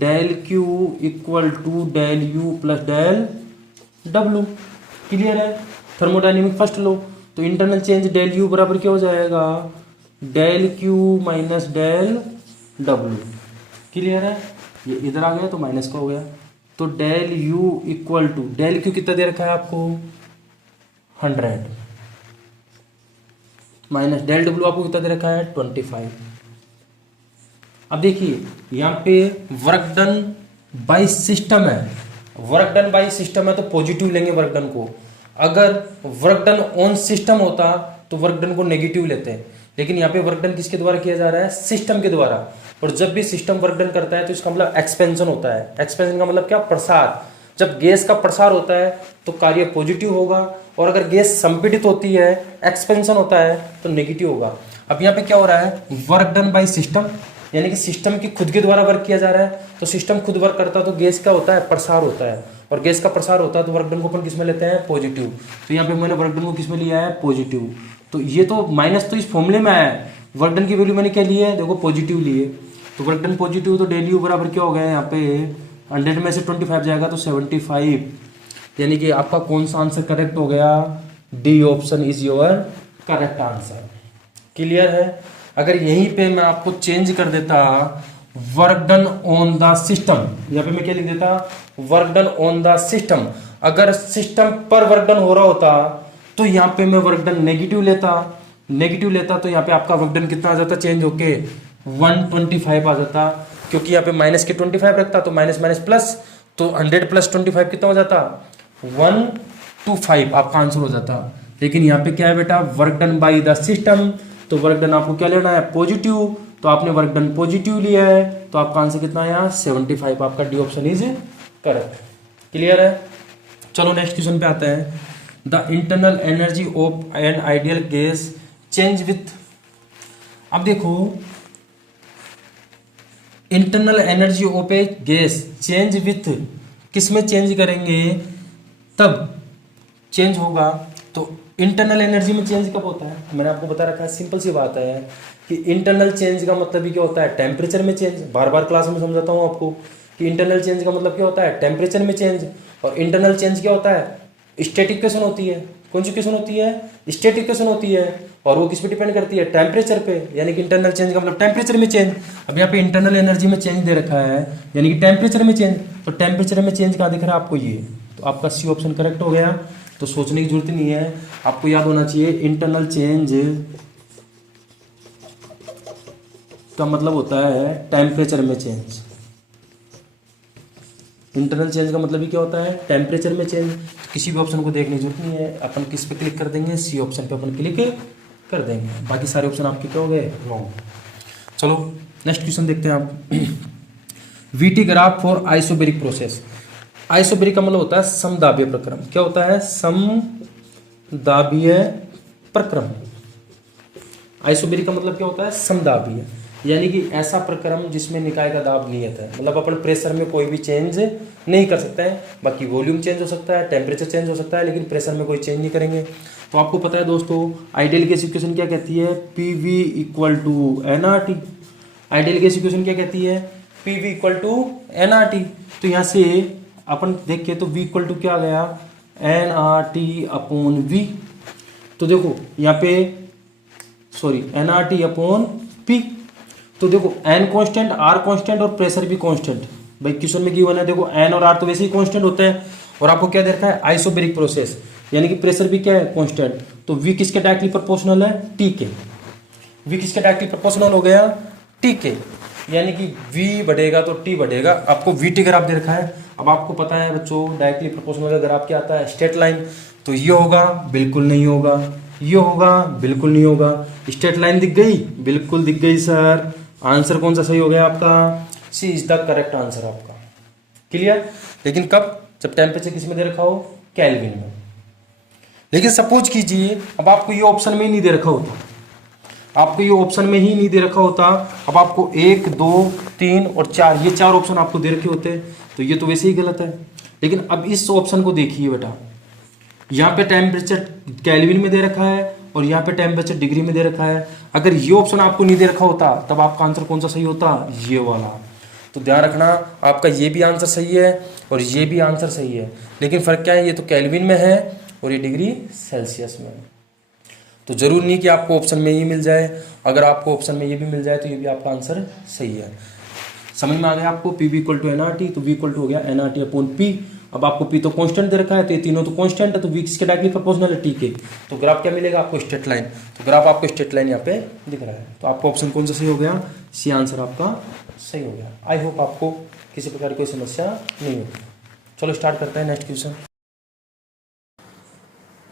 del Q equal to del U plus del W। Clear है? Thermodynamic first law. तो इंटरनल चेंज del U बराबर क्या हो जाएगा? del Q minus del W। Clear है? ये इधर आ गया तो माइनस का हो गया। तो del U equal to del Q कितना दे रखा है आपको? 100 माइनस del W आपको कितना दे रखा है? 25। अब देखिए यहाँ पे वर्क डन बाय सिस्टम है, वर्क डन बाय सिस्टम है तो पॉजिटिव लेंगे वर्क डन को। अगर वर्क डन ऑन सिस्टम होता तो वर्क डन को नेगेटिव लेते हैं। लेकिन यहाँ पे वर्क डन किसके द्वारा किया जा रहा है? सिस्टम के द्वारा। और जब भी सिस्टम वर्क डन करता है तो इसका मतलब एक्सपेंशन होता है। एक्सपेंशन का मतलब क्या? प्रसार। जब गैस का प्रसार होता है तो कार्य पॉजिटिव होगा और अगर गैस संपीड़ित होती है, एक्सपेंशन होता है, तो नेगेटिव होगा। अब यहाँ पे क्या हो रहा है, वर्क डन बाय सिस्टम, यानी कि सिस्टम की खुद के द्वारा वर्क किया जा रहा है। तो सिस्टम खुद वर्क करता है तो गैस का होता है, प्रसार होता है, और गैस का प्रसार होता है तो वर्क डन को अपन किस में लेते हैं, पॉजिटिव। तो यहाँ पे मैंने वर्क डन को किस में लिया है, पॉजिटिव। तो ये तो माइनस तो इस फॉर्मूले में आया है, वर्क डन की वैल्यू मैंने क्या ली है, देखो पॉजिटिव लिए। तो वर्क डन पॉजिटिव, तो डेली यू बराबर क्या हो गया यहाँ पे 100 में से 25 जाएगा तो 75, यानी कि आपका कौन सा आंसर करेक्ट हो गया, D option is your correct answer. Clear है। अगर यहीं पे मैं आपको चेंज कर देता work done on the system, यहाँ पे मैं क्या लिख देता, work done on the system. अगर सिस्टम पर वर्क डन हो रहा होता तो यहाँ पे मैं वर्क डन नेगेटिव लेता तो यहाँ पे आपका वर्क डन कितना आ जाता, चेंज होके 125 आ जाता, क्योंकि यहाँ पे माइनस के 25 रखता तो माइनस माइनस प्लस, तो 100 प्लस 25 कितना हो जाता, 125 आपका आंसर हो जाता। लेकिन यहाँ पे क्या है बेटा, work done by the system, तो वर्क डन आपको क्या लेना है, पॉजिटिव, तो आपने वर्क डन पॉजिटिव लिया है, तो आपका आंसर कितना आया, 75। आपका D option is correct. Clear है। चलो नेक्स्ट क्वेश्चन पे आते हैं। The internal energy of an ideal gas change with, अब देखो internal energy of A gas change with, किस में चेंज करेंगे तब चेंज होगा। तो इंटरनल एनर्जी में चेंज कब होता है, मैंने आपको बता रखा है, सिंपल सी बात है कि इंटरनल चेंज का मतलब ही क्या होता है, टेम्परेचर में चेंज। बार बार क्लास में समझाता हूँ आपको कि इंटरनल चेंज का मतलब क्या होता है, टेम्परेचर में चेंज। और इंटरनल चेंज क्या होता है, स्टैटिक इक्वेशन होती है। कौन सी इक्वेशन होती है, स्टैटिक इक्वेशन होती है, और वो किस पे डिपेंड करती है, टेम्परेचर पे। यानी कि इंटरनल चेंज का मतलब टेम्परेचर में चेंज। अब यहाँ पे इंटरनल एनर्जी में चेंज दे रखा है, यानी कि टेम्परेचर में चेंज। तो टेम्परेचर में चेंज कहाँ दिख रहा है आपको, ये, तो आपका सी ऑप्शन करेक्ट हो गया। तो सोचने की जरूरत नहीं है, आपको याद होना चाहिए इंटरनल चेंज का मतलब होता है टेम्परेचर में चेंज। इंटरनल चेंज का मतलब ही क्या होता है, टेम्परेचर में चेंज। किसी भी ऑप्शन को देखने की जरूरत नहीं है, अपन किस पे क्लिक कर देंगे, सी ऑप्शन पे अपन क्लिक कर देंगे, बाकी सारे ऑप्शन आपके क्या हो गए, रॉन्ग। चलो नेक्स्ट क्वेश्चन देखते हैं आप। VT graph for isobaric process. Isobaric का मतलब होता है समदाबीय प्रक्रम। क्या होता है, समदाबीय प्रक्रम। आइसोबेरिक का मतलब क्या होता है, समदाबीय, यानी कि ऐसा प्रक्रम जिसमें निकाय का दाब नियत है। मतलब अपन प्रेशर में कोई भी चेंज नहीं कर सकते हैं, बाकी वॉल्यूम चेंज हो सकता है, टेम्परेचर चेंज हो सकता है, लेकिन प्रेशर में कोई चेंज नहीं करेंगे। तो आपको पता है दोस्तों, आइडियल गैस इक्वेशन क्या कहती है, PV equal to nRT. Ideal gas equation क्या कहती है, पीवी इक्वल टू एनआरटी। तो यहाँ से अपन देखिए तो v इक्वल टू क्या आ गया, एनआरटी अपॉन वी। तो देखो यहाँ पे सॉरी एनआरटी अपॉन पी। तो देखो एन कांस्टेंट, आर कांस्टेंट और प्रेशर भी कांस्टेंट। भाई क्वेश्चन में गिवन है, देखो एन और आर तो वैसे ही कांस्टेंट होते हैं, और आपको क्या दे रखा है, आइसोबेरिक प्रोसेस, यानी कि प्रेशर भी क्या है, कांस्टेंट। तो वी किसके डायरेक्टली प्रोपोर्शनल है, टी के। वी किसके डायरेक्टली प्रोपोर्शनल हो गया, टी के, यानी कि v बढ़ेगा तो t बढ़ेगा। आपको वी टी ग्राफ दे रखा है। अब आपको पता है बच्चों, डायरेक्टली प्रोपोर्शनल का ग्राफ क्या आता है, स्ट्रेट लाइन। तो ये होगा, बिल्कुल नहीं होगा, ये होगा, बिल्कुल नहीं होगा। स्ट्रेट लाइन दिख गई, बिल्कुल दिख गई सर। आंसर कौन सा सही हो गया आपका, सी इज द करेक्ट आंसर आपका। क्लियर। लेकिन कब, जब टेम्परेचर किस में दे रखा हो, केल्विन में। लेकिन सपोज कीजिए अब आपको ये ऑप्शन में ही नहीं दे रखा होता, आपको ये ऑप्शन में ही नहीं दे रखा होता। अब आपको 1 2 3 और 4, ये 4 ऑप्शन आपको दे रखे होते, तो ये तो वैसे ही गलत है। लेकिन अब इस ऑप्शन को देखिए बेटा, यहाँ पे टेम्परेचर केल्विन में दे रखा है और यहाँ पे टेम्परेचर डिग्री में दे रखा है। अगर ये ऑप्शन आपको नहीं दे रखा होता तब आपका आंसर कौन सा सही होता, ये वाला। तो ध्यान रखना, आपका ये भी आंसर सही है और ये भी आंसर सही है, लेकिन फर्क क्या है, ये तो केल्विन में है और ये डिग्री सेल्सियस में है। तो जरूर नहीं कि आपको ऑप्शन में ही मिल जाए, अगर आपको ऑप्शन में ये भी मिल जाए तो ये भी आपका आंसर सही है। समझ में आ गया आपको, P V equal to nRT, तो वी इक्वल टू हो गया एनआरटी अपॉन पी। अब आपको पी तो कांस्टेंट दे रखा है, तो ये तीनों तो कांस्टेंट है, तो वी किसके डायरेक्टली प्रोपोर्शनल है, टी के। तो ग्राफ क्या मिलेगा आपको, स्ट्रेट लाइन। तो ग्राफ आपको स्ट्रेट लाइन यहाँ पे दिख रहा है, तो आपका ऑप्शन कौन सा सही हो गया, सी आंसर आपका सही हो गया। आई होप आपको किसी प्रकार की कोई समस्या नहीं होगी। चलो स्टार्ट करते हैं नेक्स्ट क्वेश्चन।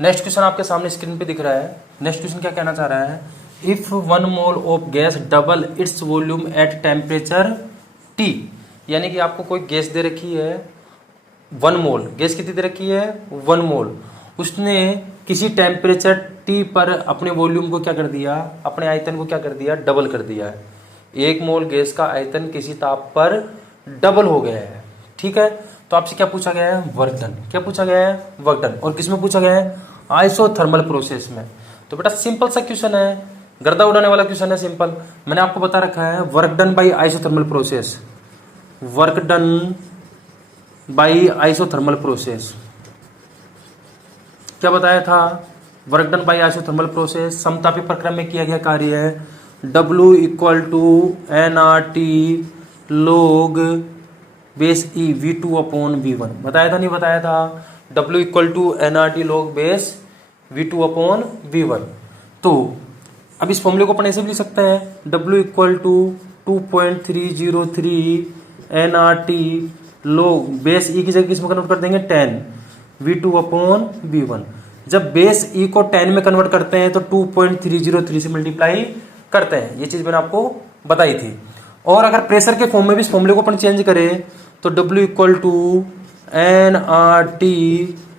नेक्स्ट क्वेश्चन आपके सामने स्क्रीन पे दिख रहा है। नेक्स्ट क्वेश्चन क्या कहना चाह रहा है, if 1 mole of gas double its volume at temperature T, यानी कि आपको कोई गैस दे रखी है 1 मोल, गैस कितनी दे रखी है 1 मोल, उसने किसी टेम्परेचर T पर अपने वॉल्यूम को क्या कर दिया, अपने आयतन को क्या कर दिया, डबल कर दिया है। 1 मोल गैस का आयतन किसी ताप पर डबल हो गया है। ठीक है, तो आपसे क्या पूछा गया है, वर्क डन। क्या पूछा गया है, वर्क डन। और किसमें पूछा गया है, आइसोथर्मल प्रोसेस में। तो बेटा सिंपल सा क्वेश्चन है, गर्दा उड़ाने वाला क्वेश्चन है, सिंपल। मैंने आपको बता रखा है work done by isothermal process, work done by isothermal process. क्या बताया था, work done by isothermal process समतापी प्रक्रम में किया गया कार्य है W = nRT log base E V2/V1। बताया था नहीं बताया था, W = nRT log base V2/V1। तो अब इस फॉर्मूले को अपन ऐसे भी लिख सकते हैं, W = 2.303 nRT log base E की जगह किसमें कन्वर्ट कर देंगे, 10 V2/V1। जब बेस E को 10 में कन्वर्ट करते हैं तो 2.303 से मल्टीप्लाई करते हैं। ये चीज मैंने आपको बताई थी। और अगर प्रेशर के फॉर्म में भी इस फॉर्मूले को अपन चेंज करें तो W = nRT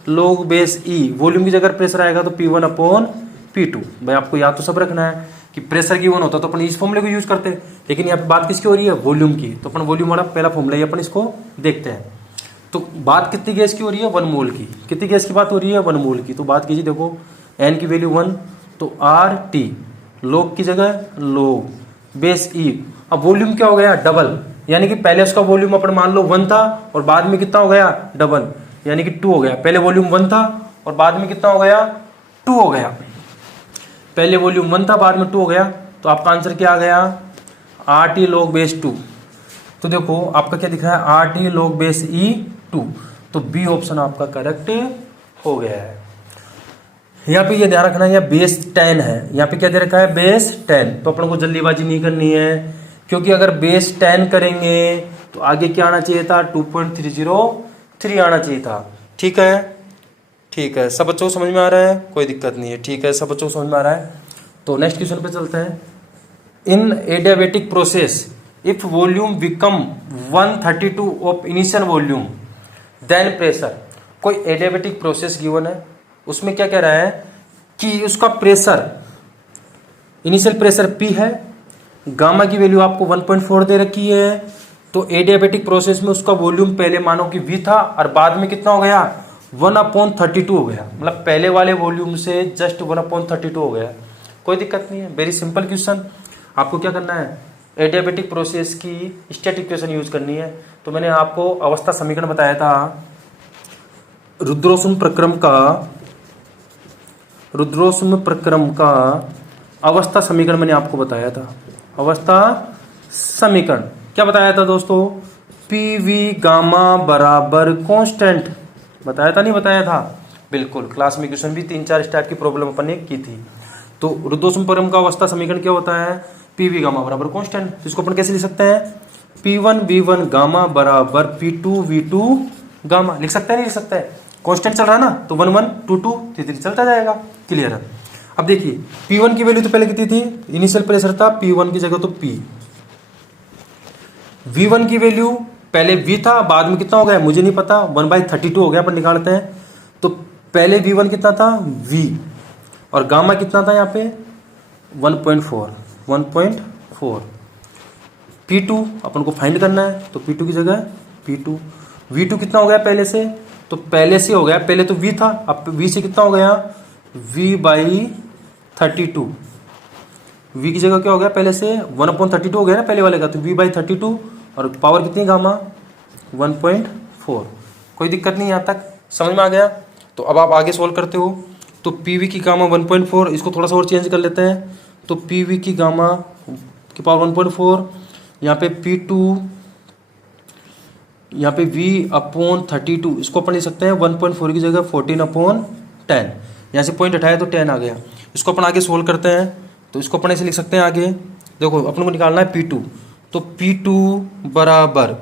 log base E, volume की जगह प्रेशर आएगा तो P1/P2। भाई आपको याद तो सब रखना है कि प्रेशर गिवन होता तो अपन इस फॉर्मूले को यूज करते हैं, लेकिन यहाँ पे बात किसकी हो रही है, वॉल्यूम की। तो अपन वॉल्यूम वाला पहला फॉर्मूला ही अपन इसको देखते हैं। तो बात कितनी गैस की हो रही है, 1 मोल की। कितनी गैस की बात हो रही है, 1 मोल की। तो बात कीजिए, देखो n की वैल्यू 1, तो RT log की जगह log बेस E। अब वॉल्यूम क्या हो गया, डबल, यानी कि पहले उसका वॉल्यूम अपन मान लो 1 था और बाद में कितना हो गया, डबल, यानी कि 2 हो गया। पहले वॉल्यूम 1 था और बाद में कितना हो गया, 2 हो गया। पहले वॉल्यूम 1 था, बाद में 2 हो गया। तो आपका आंसर क्या आ गया, RT log बेस 2। तो देखो आपका क्या दिख रहा है, RT log बेस E 2। तो बी ऑप्शन आपका करेक्ट हो गया है। यहाँ पे ये ध्यान रखना है, बेस 10 है, यहाँ पे क्या दे रखा है, बेस 10। तो अपन को जल्दीबाजी नहीं करनी है, क्योंकि अगर बेस 10 करेंगे तो आगे क्या आना चाहिए था, 2.303 आना चाहिए था। ठीक है, ठीक है, सब बच्चों को समझ में आ रहा है, कोई दिक्कत नहीं है। ठीक है, सब बच्चों को समझ में आ रहा है। तो नेक्स्ट क्वेश्चन पे चलते हैं। In adiabatic process if volume become 132 of initial volume then pressure. कोई एडियाबेटिक प्रोसेस गिवन है, उसमें क्या कह रहा है कि उसका प्रेशर, इनिशियल प्रेशर P है, गामा की वैल्यू आपको 1.4 दे रखी है। तो एडियाबेटिक प्रोसेस में उसका वॉल्यूम पहले मानो कि V था और बाद में कितना हो गया, 1/32 हो गया। मतलब पहले वाले वॉल्यूम से जस्ट 1/32 हो गया। कोई दिक्कत नहीं है, वेरी सिंपल क्वेश्चन। आपको क्या करना है, एडियाबेटिक प्रोसेस की स्टैटिक इक्वेशन यूज करनी है। तो मैंने आपको अवस्था समीकरण बताया था, रुद्रोष्म प्रक्रम का अवस्था समीकरण मैंने आपको बताया था। अवस्था समीकरण क्या बताया था दोस्तों, PV गामा बराबर कांस्टेंट। बताया था नहीं बताया था, बिल्कुल। क्लास में क्वेश्चन भी 3-4 इस टाइप की प्रॉब्लम अपन ने की थी। तो रुद्रोष्म प्रक्रम का अवस्था समीकरण क्या होता है, PV गामा बराबर कांस्टेंट। इसको अपन कैसे लिख सकते हैं, P1V1 गामा बराबर P2V2 गामा। लिख सकते हैं नहीं लिख सकते हैं, कांस्टेंट चल रहा है ना, तो 1 1 2 2 3 3 चलता जाएगा। क्लियर है। अब देखिए P1 की वैल्यू तो पहले कितनी थी, इनिशियल प्रेशर था P1 की जगह तो P। V1 की वैल्यू पहले V था, बाद में कितना हो गया मुझे नहीं पता, 1/32 हो गया, अपन निकालते हैं। तो पहले V1 कितना था, V, और गामा कितना था यहाँ पे 1.4। P2 अपन को फाइंड करना है, तो P2 की जगह P2। V2 कितना हो गया पहले से, तो पहले से हो गया, पहले तो V था, अब V से कितना हो गया, V/32। V की जगह क्या हो गया, पहले से 1/32 हो गया ना पहले वाले का, तो V/32, और पावर कितनी गामा 1.4। कोई दिक्कत नहीं, यहाँ तक समझ में आ गया। तो अब आप आगे सोल्व करते हो, तो PV की गामा 1.4, इसको थोड़ा सा और चेंज कर लेते हैं। तो PV की गामा की पावर 1.4, यहाँ पे P2, यहाँ पे V/32, इसको अपन लिख सकते हैं 1.4 की जगह 14/10। यहाँ से पॉइंट हटाया तो 10 आ गया। इसको अपन आगे सोल्व करते हैं, तो इसको अपन ऐसे लिख सकते हैं आगे। देखो अपन को निकालना है P2, तो P2 बराबर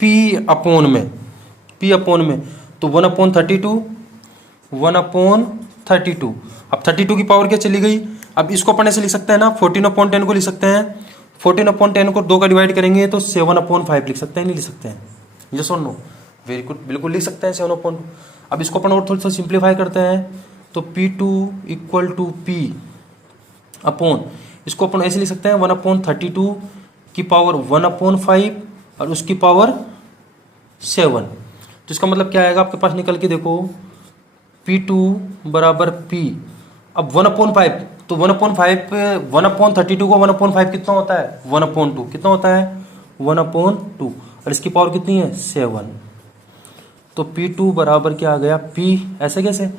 P/में, तो 1/32। अब 32 की पावर क्या चली गई, अब इसको अपन ऐसे लिख सकते हैं ना, 14/10 को लिख सकते हैं। 14/10 को 2 का डिवाइड करेंगे तो 7/5 लिख सकते हैं, नहीं लिख सकते हैं, ये सुन लो, वेरी गुड, बिल्कुल लिख सकते हैं 7/5। अब इसको अपन और थोड़ा सा सिंप्लीफाई करते हैं, तो P2 equal to P upon, इसको अपन ऐसे लिख सकते हैं 1/32 की पावर 1/5 और उसकी पावर 7। तो इसका मतलब क्या आएगा आपके पास, निकल के देखो, P2 बराबर P, अब 1/5, तो 1/5 1/32 को 1/5 कितना होता है, 1/2 कितना होता है, 1/2, और इसकी पावर कितनी है, 7। तो P2 बराबर क्या आ गया, P, ऐसे कैसे,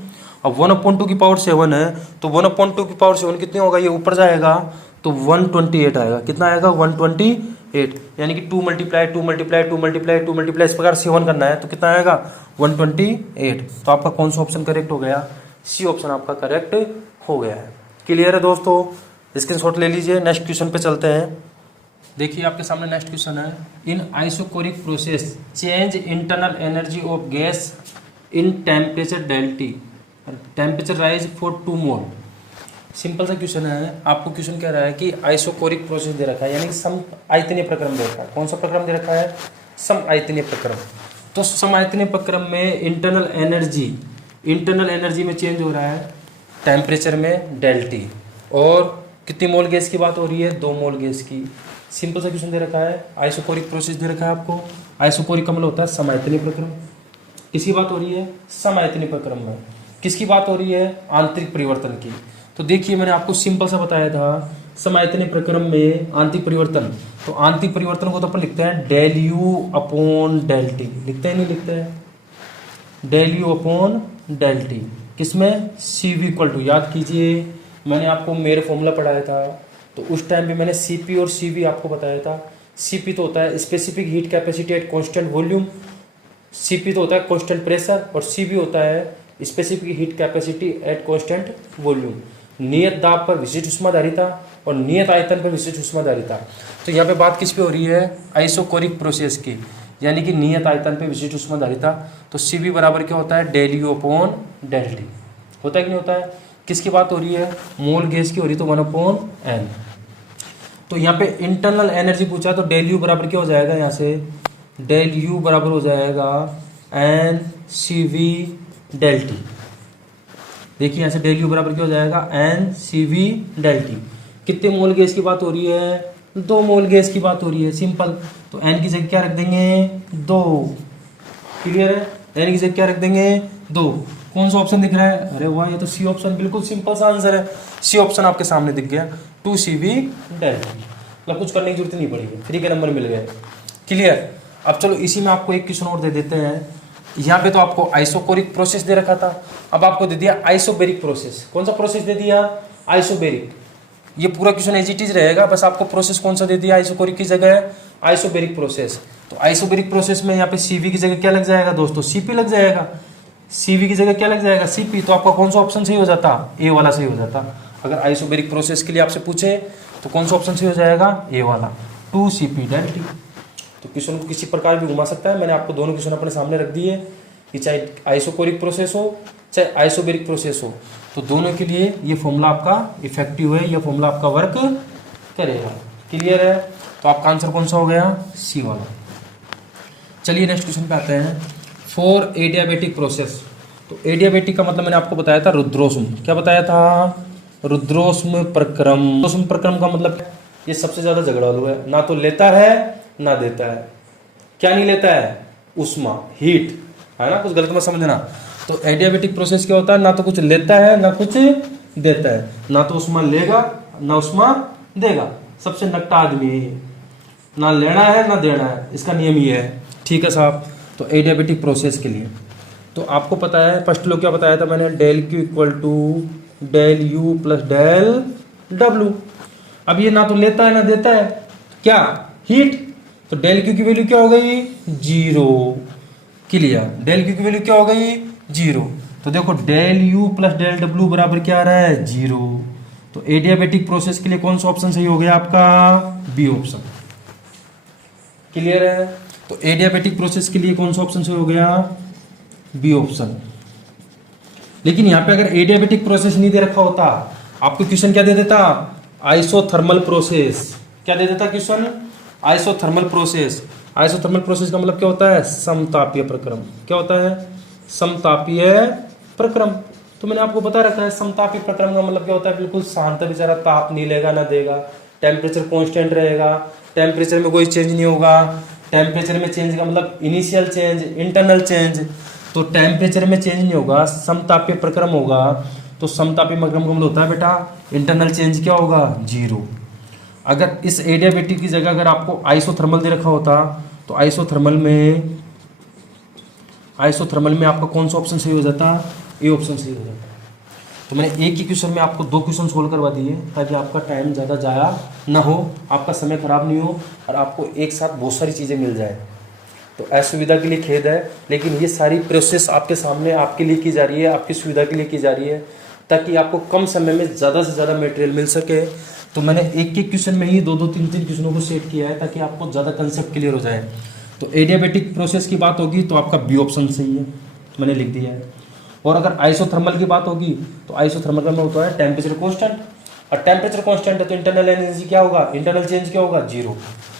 अब 1/2 की पावर 7 है, तो 1/2 की पावर 7 कितनी होगा, ये ऊपर जाएगा तो 128 आएगा, कितना आएगा, 128, यानी कि 2 मल्टीप्लाई 2 मल्टीप्लाई 2 मल्टीप्लाई 2 मल्टीप्लाई इस प्रकार 7 करना है, तो कितना आएगा, 128। तो आपका कौन सा ऑप्शन करेक्ट हो गया, सी ऑप्शन आपका करेक्ट हो गया है। क्लियर है दोस्तों, स्क्रीनशॉट ले लीजिए। नेक्स्ट क्वेश्चन पे चलते हैं। देखिए आपके सामने नेक्स्ट क्वेश्चन है, in isochoric process change internal energy of gas in temperature del T, temperature rise for 2 mole. Simple सा क्वेश्चन है, आपको क्वेश्चन कह रहा है कि आइसोकोरिक प्रोसेस दे रखा है, यानी कि सम आयतनीय प्रक्रम दे रखा है। कौन सा प्रक्रम दे रखा है, सम आयतनीय प्रक्रम। तो सम आयतनीय प्रक्रम में इंटरनल एनर्जी में चेंज हो रहा है टेम्परेचर में डेल्टी, और कितनी मोल गैस की बात हो रही है, 2 मोल गैस की। सिंपल सा क्वेश्चन दे रखा है, आइसोकोरिक प्रोसेस दे रखा है आपको। आइसोकोरिक का मतलब होता है सम आयतनीय प्रक्रम। किसकी बात हो रही है, सम आयतनीय प्रक्रम में। किसकी बात हो रही है, आंतरिक परिवर्तन की। तो देखिए मैंने आपको सिंपल सा बताया था, सम आयतनीय प्रक्रम में आंतरिक परिवर्तन, तो आंतरिक परिवर्तन को तो अपन लिखते हैं del U upon del T, लिखते हैं नहीं लिखते हैं, del U upon del T, किसमें, सी वी इक्वल टू, याद कीजिए मैंने आपको मेरे फॉर्मूला पढ़ाया था, तो उस टाइम भी मैंने सीपी और सीवी आपको बताया था। सीपी तो होता है specific heat capacity at constant volume, CP तो होता है कांस्टेंट प्रेशर, और सीवी होता है specific heat capacity at constant volume. नियत दाब पर विशिष्ट ऊष्माधारिता और नियत आयतन पर विशिष्ट ऊष्माधारिता। तो यहाँ पे बात किस पे हो रही है, आइसोकोरिक प्रोसेस की, यानी कि नियत आयतन पे विशिष्ट ऊष्माधारिता। तो सीवी बराबर क्या होता है, del U upon del T, होता है कि नहीं होता है। किसकी बात हो रही है, मोल गैस की हो रही है, तो 1/n। तो यहाँ पे इंटरनल एनर्जी पूछा, तो डेल यू बराबर क्या हो जाएगा, यहाँ से डेल यू बराबर हो जाएगा n C V del T. देखिए यहाँ से डेल यू बराबर क्या हो जाएगा, n C V del T. कितने मोल गैस की बात हो रही है, 2 मोल गैस की बात हो रही है, सिंपल। तो एन की जगह क्या रख देंगे, 2। क्लियर है, एन की जगह क्या रख देंगे, 2। कौन सा ऑप्शन दिख रहा है, अरे वाह ये तो सी ऑप्शन, बिल्कुल सिंपल सा आंसर है, सी ऑप्शन आपके सामने दिख गया, 2CV डेल टी। मतलब कुछ करने की जरूरत नहीं पड़ेगी, फ्री के नंबर मिल गए। क्लियर। अब चलो इसी में आपको एक क्वेश्चन और दे देते हैं। यहाँ पे तो आपको आइसोकोरिक प्रोसेस दे रखा था, अब आपको दे दिया आइसोबेरिक प्रोसेस। कौन सा प्रोसेस दे दिया, आइसोबेरिक। ये पूरा क्वेश्चन एज इट इज रहेगा, बस आपको प्रोसेस कौन सा दे दिया, आइसोकोरिक की जगह आइसोबेरिक प्रोसेस। तो आइसोबेरिक प्रोसेस में यहाँ पे सीवी की जगह क्या लग जाएगा दोस्तों, सीपी लग जाएगा। सीवी की जगह क्या लग जाएगा, सीपी। तो आपका कौन सा ऑप्शन सही हो जाता, ए वाला सही हो जाता। अगर आइसोबेरिक प्रोसेस के लिए आपसे पूछे तो कौन सा ऑप्शन सही हो जाएगा, ए वाला, 2CP डेल टी। तो क्वेश्चन को किसी प्रकार भी घुमा सकता है। मैंने आपको दोनों क्वेश्चन अपने सामने रख दिए कि चाहे आइसोकोरिक प्रोसेस हो चाहे आइसोबेरिक प्रोसेस हो, तो दोनों के लिए ये फॉर्मूला आपका इफेक्टिव है, ये फॉर्मूला आपका वर्क करेगा। क्लियर है। तो आपका आंसर कौन सा हो गया, सी वाला। चलिए नेक्स्ट क्वेश्चन पे आते हैं। फॉर एडियाबेटिक प्रोसेस, तो एडियाबेटिक का मतलब मैंने आपको बताया था रुद्रोष्म। क्या बताया था, रुद्रोष्म प्रक्रम। रुद्रोष्म प्रक्रम का मतलब ये सबसे ज्यादा झगड़ालू है, ना तो लेता है ना देता है। क्या नहीं लेता है, उष्मा, हीट, है ना, कुछ गलत मत समझना। तो एडियाबेटिक प्रोसेस क्या होता है, ना तो कुछ लेता है ना कुछ देता है, ना तो उष्मा लेगा ना उष्मा देगा। सबसे नकटा आदमी है ये, ना लेना है ना देना है, इसका नियम ये है। ठीक है साहब। तो एडियाबेटिक प्रोसेस के लिए तो आपको पता है, फर्स्ट लो क्या बताया था मैंने, del Q equal to del U plus del W. अब ये ना तो लेता है ना देता है, क्या, हीट। तो डेल क्यू की वैल्यू क्या हो गई, 0। क्लियर। डेल क्यू की वैल्यू क्या हो गई, 0। तो देखो del U plus del W बराबर क्या आ रहा है, 0। तो एडियाबेटिक प्रोसेस के लिए कौन सा ऑप्शन सही हो गया आपका, बी ऑप्शन। क्लियर है। तो एडियाबेटिक प्रोसेस के लिए कौन सा ऑप्शन सही हो गया, बी ऑप्शन। लेकिन यहां पे अगर एडियाबेटिक प्रोसेस नहीं दे रखा होता, आपको क्वेश्चन क्या दे देता, आइसोथर्मल प्रोसेस। क्या दे देता question, isothermal process. Isothermal process का मतलब क्या होता है, समतापीय प्रक्रम। क्या होता है, समतापीय प्रक्रम। तो मैंने आपको बता रखा है समतापीय प्रक्रम का मतलब क्या होता है, बिल्कुल शांत बेचारा, ताप नहीं लेगा ना देगा, टेम्परेचर कांस्टेंट रहेगा, टेम्परेचर में कोई चेंज नहीं होगा। टेम्परेचर में चेंज का मतलब इनिशियल चेंज, इंटरनल चेंज, तो टेम्परेचर में चेंज नहीं होगा, समतापीय प्रक्रम होगा। तो समतापीय प्रक्रम का मतलब होता है बेटा इंटरनल चेंज क्या होगा, जीरो। अगर इस एडियाबेटिक की जगह अगर आपको आइसोथर्मल दे रखा होता तो आइसोथर्मल में आपका कौन सा ऑप्शन सही हो जाता, ए ऑप्शन सही हो जाता। तो मैंने एक ही क्वेश्चन में आपको 2 क्वेश्चन सोल्व करवा दिए ताकि आपका टाइम ज़्यादा जाया ना हो, आपका समय खराब नहीं हो और आपको एक साथ बहुत सारी चीज़ें मिल जाए। तो असुविधा के लिए खेद है, लेकिन ये सारी प्रोसेस आपके सामने आपके लिए की जा रही है, आपकी सुविधा के लिए की जा रही है, ताकि आपको कम समय में ज़्यादा से ज़्यादा मटेरियल मिल सके। तो मैंने एक एक क्वेश्चन में ही 2-2 3-3 क्वेश्चनों को सेट किया है ताकि आपको ज़्यादा कंसेप्ट क्लियर हो जाए। तो एडियाबेटिक प्रोसेस की बात होगी तो आपका बी ऑप्शन सही है, मैंने लिख दिया है। और अगर आइसोथर्मल की बात होगी तो आइसोथर्मल का मतलब होता है टेम्परेचर कांस्टेंट, और टेम्परेचर कांस्टेंट है तो इंटरनल एनर्जी क्या होगा, इंटरनल चेंज क्या होगा, जीरो।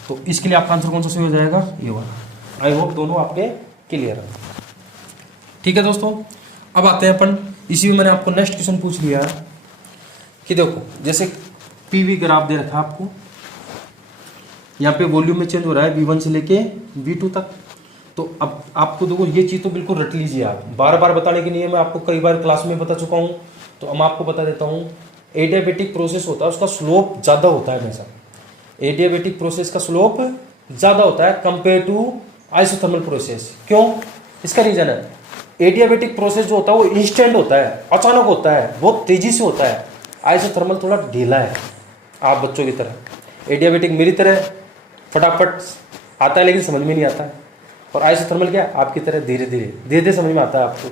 तो इसके लिए आपका आंसर कौन सा सही हो जाएगा, ये वाला। आई होप दोनों आपके क्लियर है। ठीक है दोस्तों, अब आते हैं अपन, इसी में मैंने आपको नेक्स्ट क्वेश्चन पूछ लिया है कि देखो जैसे पीवी ग्राफ दे रखा है आपको, यहाँ पे वॉल्यूम में चेंज हो रहा है V1 से लेके V2 तक। तो अब आपको देखो ये चीज़ तो बिल्कुल रट लीजिए आप, बार बार बताने की नहीं है, मैं आपको कई बार क्लास में बता चुका हूँ, तो अब आपको बता देता हूँ। एडियाबेटिक प्रोसेस होता है उसका स्लोप ज़्यादा होता है हमेशा, एडियाबेटिक प्रोसेस का स्लोप ज़्यादा होता है कंपेयर टू आइसोथर्मल प्रोसेस। क्यों, इसका रीज़न है एडियाबेटिक प्रोसेस जो होता है वो इंस्टेंट होता है, अचानक होता है, बहुत तेज़ी से होता है। आइसोथर्मल थोड़ा ढीला है, आप बच्चों की तरह। एडियाबेटिक मेरी तरह फटाफट आता है लेकिन समझ में नहीं आता है, और आइसोथर्मल क्या है, आपकी तरह धीरे धीरे समझ में आता है आपको,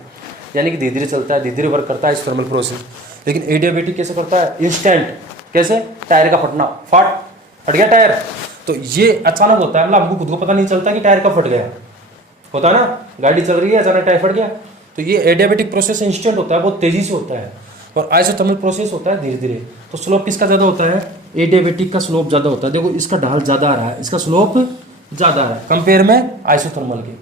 यानी कि धीरे धीरे चलता है, धीरे धीरे वर्क करता है आइसोथर्मल प्रोसेस। लेकिन एडियाबेटिक कैसे करता है, इंस्टेंट। कैसे, टायर का फटना, फट गया टायर, तो ये अचानक होता है, मतलब हमको खुद को पता नहीं चलता कि टायर कब फट गया, होता है ना, गाड़ी चल रही है अचानक टायर फट गया। तो ये एडियाबेटिक प्रोसेस इंस्टेंट होता है, बहुत तेजी से होता है, और आइसोथर्मल प्रोसेस होता है धीरे धीरे। तो स्लोप किसका ज़्यादा होता है, एडियाबेटिक का स्लोप ज़्यादा होता है। देखो इसका ढाल ज़्यादा आ रहा है, इसका स्लोप ज़्यादा है कंपेयर में आइसोथर्मल के।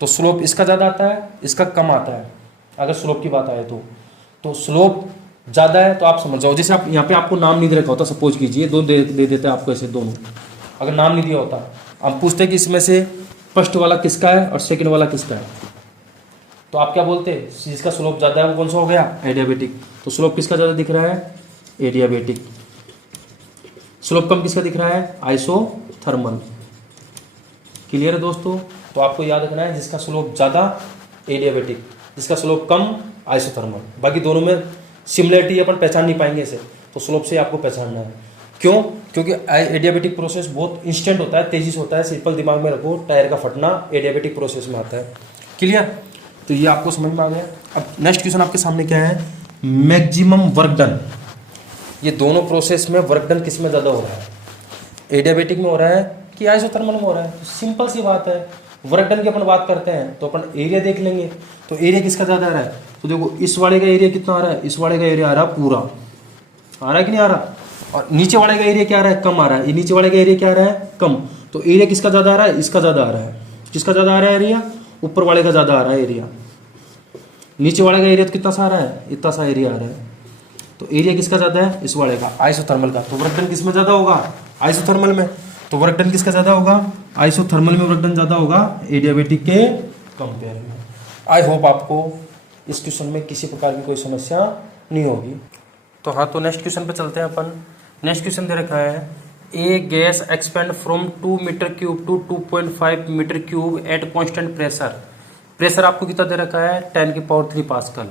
तो स्लोप इसका ज़्यादा आता है, इसका कम आता है। अगर स्लोप की बात आए तो स्लोप ज़्यादा है, तो आप समझ जाओ। जैसे आप यहाँ पे आपको नाम नहीं दे रखा होता, सपोज कीजिए दो दे देते हैं आपको ऐसे दोनों, अगर नाम नहीं दिया होता, हम पूछते कि इसमें से फर्स्ट वाला किसका है और सेकंड वाला किसका है, तो आप क्या बोलते हैं, जिसका स्लोप ज़्यादा है वो कौन सा हो गया, एडियाबेटिक। तो स्लोप किसका ज़्यादा दिख रहा है, एडियाबेटिक। स्लोप कम किसका दिख रहा है, आइसोथर्मल। क्लियर है दोस्तों। तो आपको याद रखना है जिसका स्लोप ज़्यादा एडियाबेटिक, जिसका स्लोप कम आइसोथर्मल। बाकी दोनों में सिमिलरिटी अपन पहचान नहीं पाएंगे इसे, तो स्लोप से आपको पहचानना है। क्यों, क्योंकि एडियाबेटिक प्रोसेस बहुत इंस्टेंट होता है, तेजी से होता है। सिंपल दिमाग में रखो, टायर का फटना एडियाबेटिक प्रोसेस में आता है। क्लियर, तो ये आपको समझ में आ गया। अब नेक्स्ट क्वेश्चन आपके सामने क्या है, मैक्सिमम वर्क डन। ये दोनों प्रोसेस में वर्क डन किस में ज़्यादा हो रहा है, एडियाबेटिक में हो रहा है कि आइसोथर्मल में हो रहा है। तो सिंपल सी बात है, वर्क डन की अपन बात करते हैं तो अपन एरिया देख लेंगे। तो एरिया किसका ज़्यादा आ रहा है, तो देखो इस वाले का एरिया कितना आ रहा है, इस वाले का एरिया आ रहा है पूरा, आ रहा है कि नहीं आ रहा, और नीचे वाले का एरिया क्या आ रहा है, कम आ रहा है। ये नीचे वाले का एरिया क्या आ रहा है, कम। तो एरिया किसका ज़्यादा आ रहा है, इसका ज़्यादा आ रहा है। किसका ज़्यादा आ रहा है एरिया, ऊपर वाले का ज़्यादा आ रहा है एरिया। नीचे वाले का एरिया तो कितना सा आ रहा है, इतना सा एरिया आ रहा है। तो एरिया किसका ज़्यादा है, इस वाले का, आइसोथर्मल का। तो वर्क डन किस में ज़्यादा होगा, आइसोथर्मल में। तो वर्क डन किसका ज़्यादा होगा, आइसोथर्मल में वर्क डन ज़्यादा होगा एडियाबेटिक के कंपेयर में। आई होप आपको इस क्वेश्चन में किसी प्रकार की कोई समस्या नहीं होगी। तो हाँ, तो नेक्स्ट क्वेश्चन पे चलते हैं अपन। नेक्स्ट क्वेश्चन दे रखा है, a gas expand from 2 meter cube to 2.5 meter cube at constant pressure. Pressure आपको कितना दे रखा है, 10⁻³ pascal.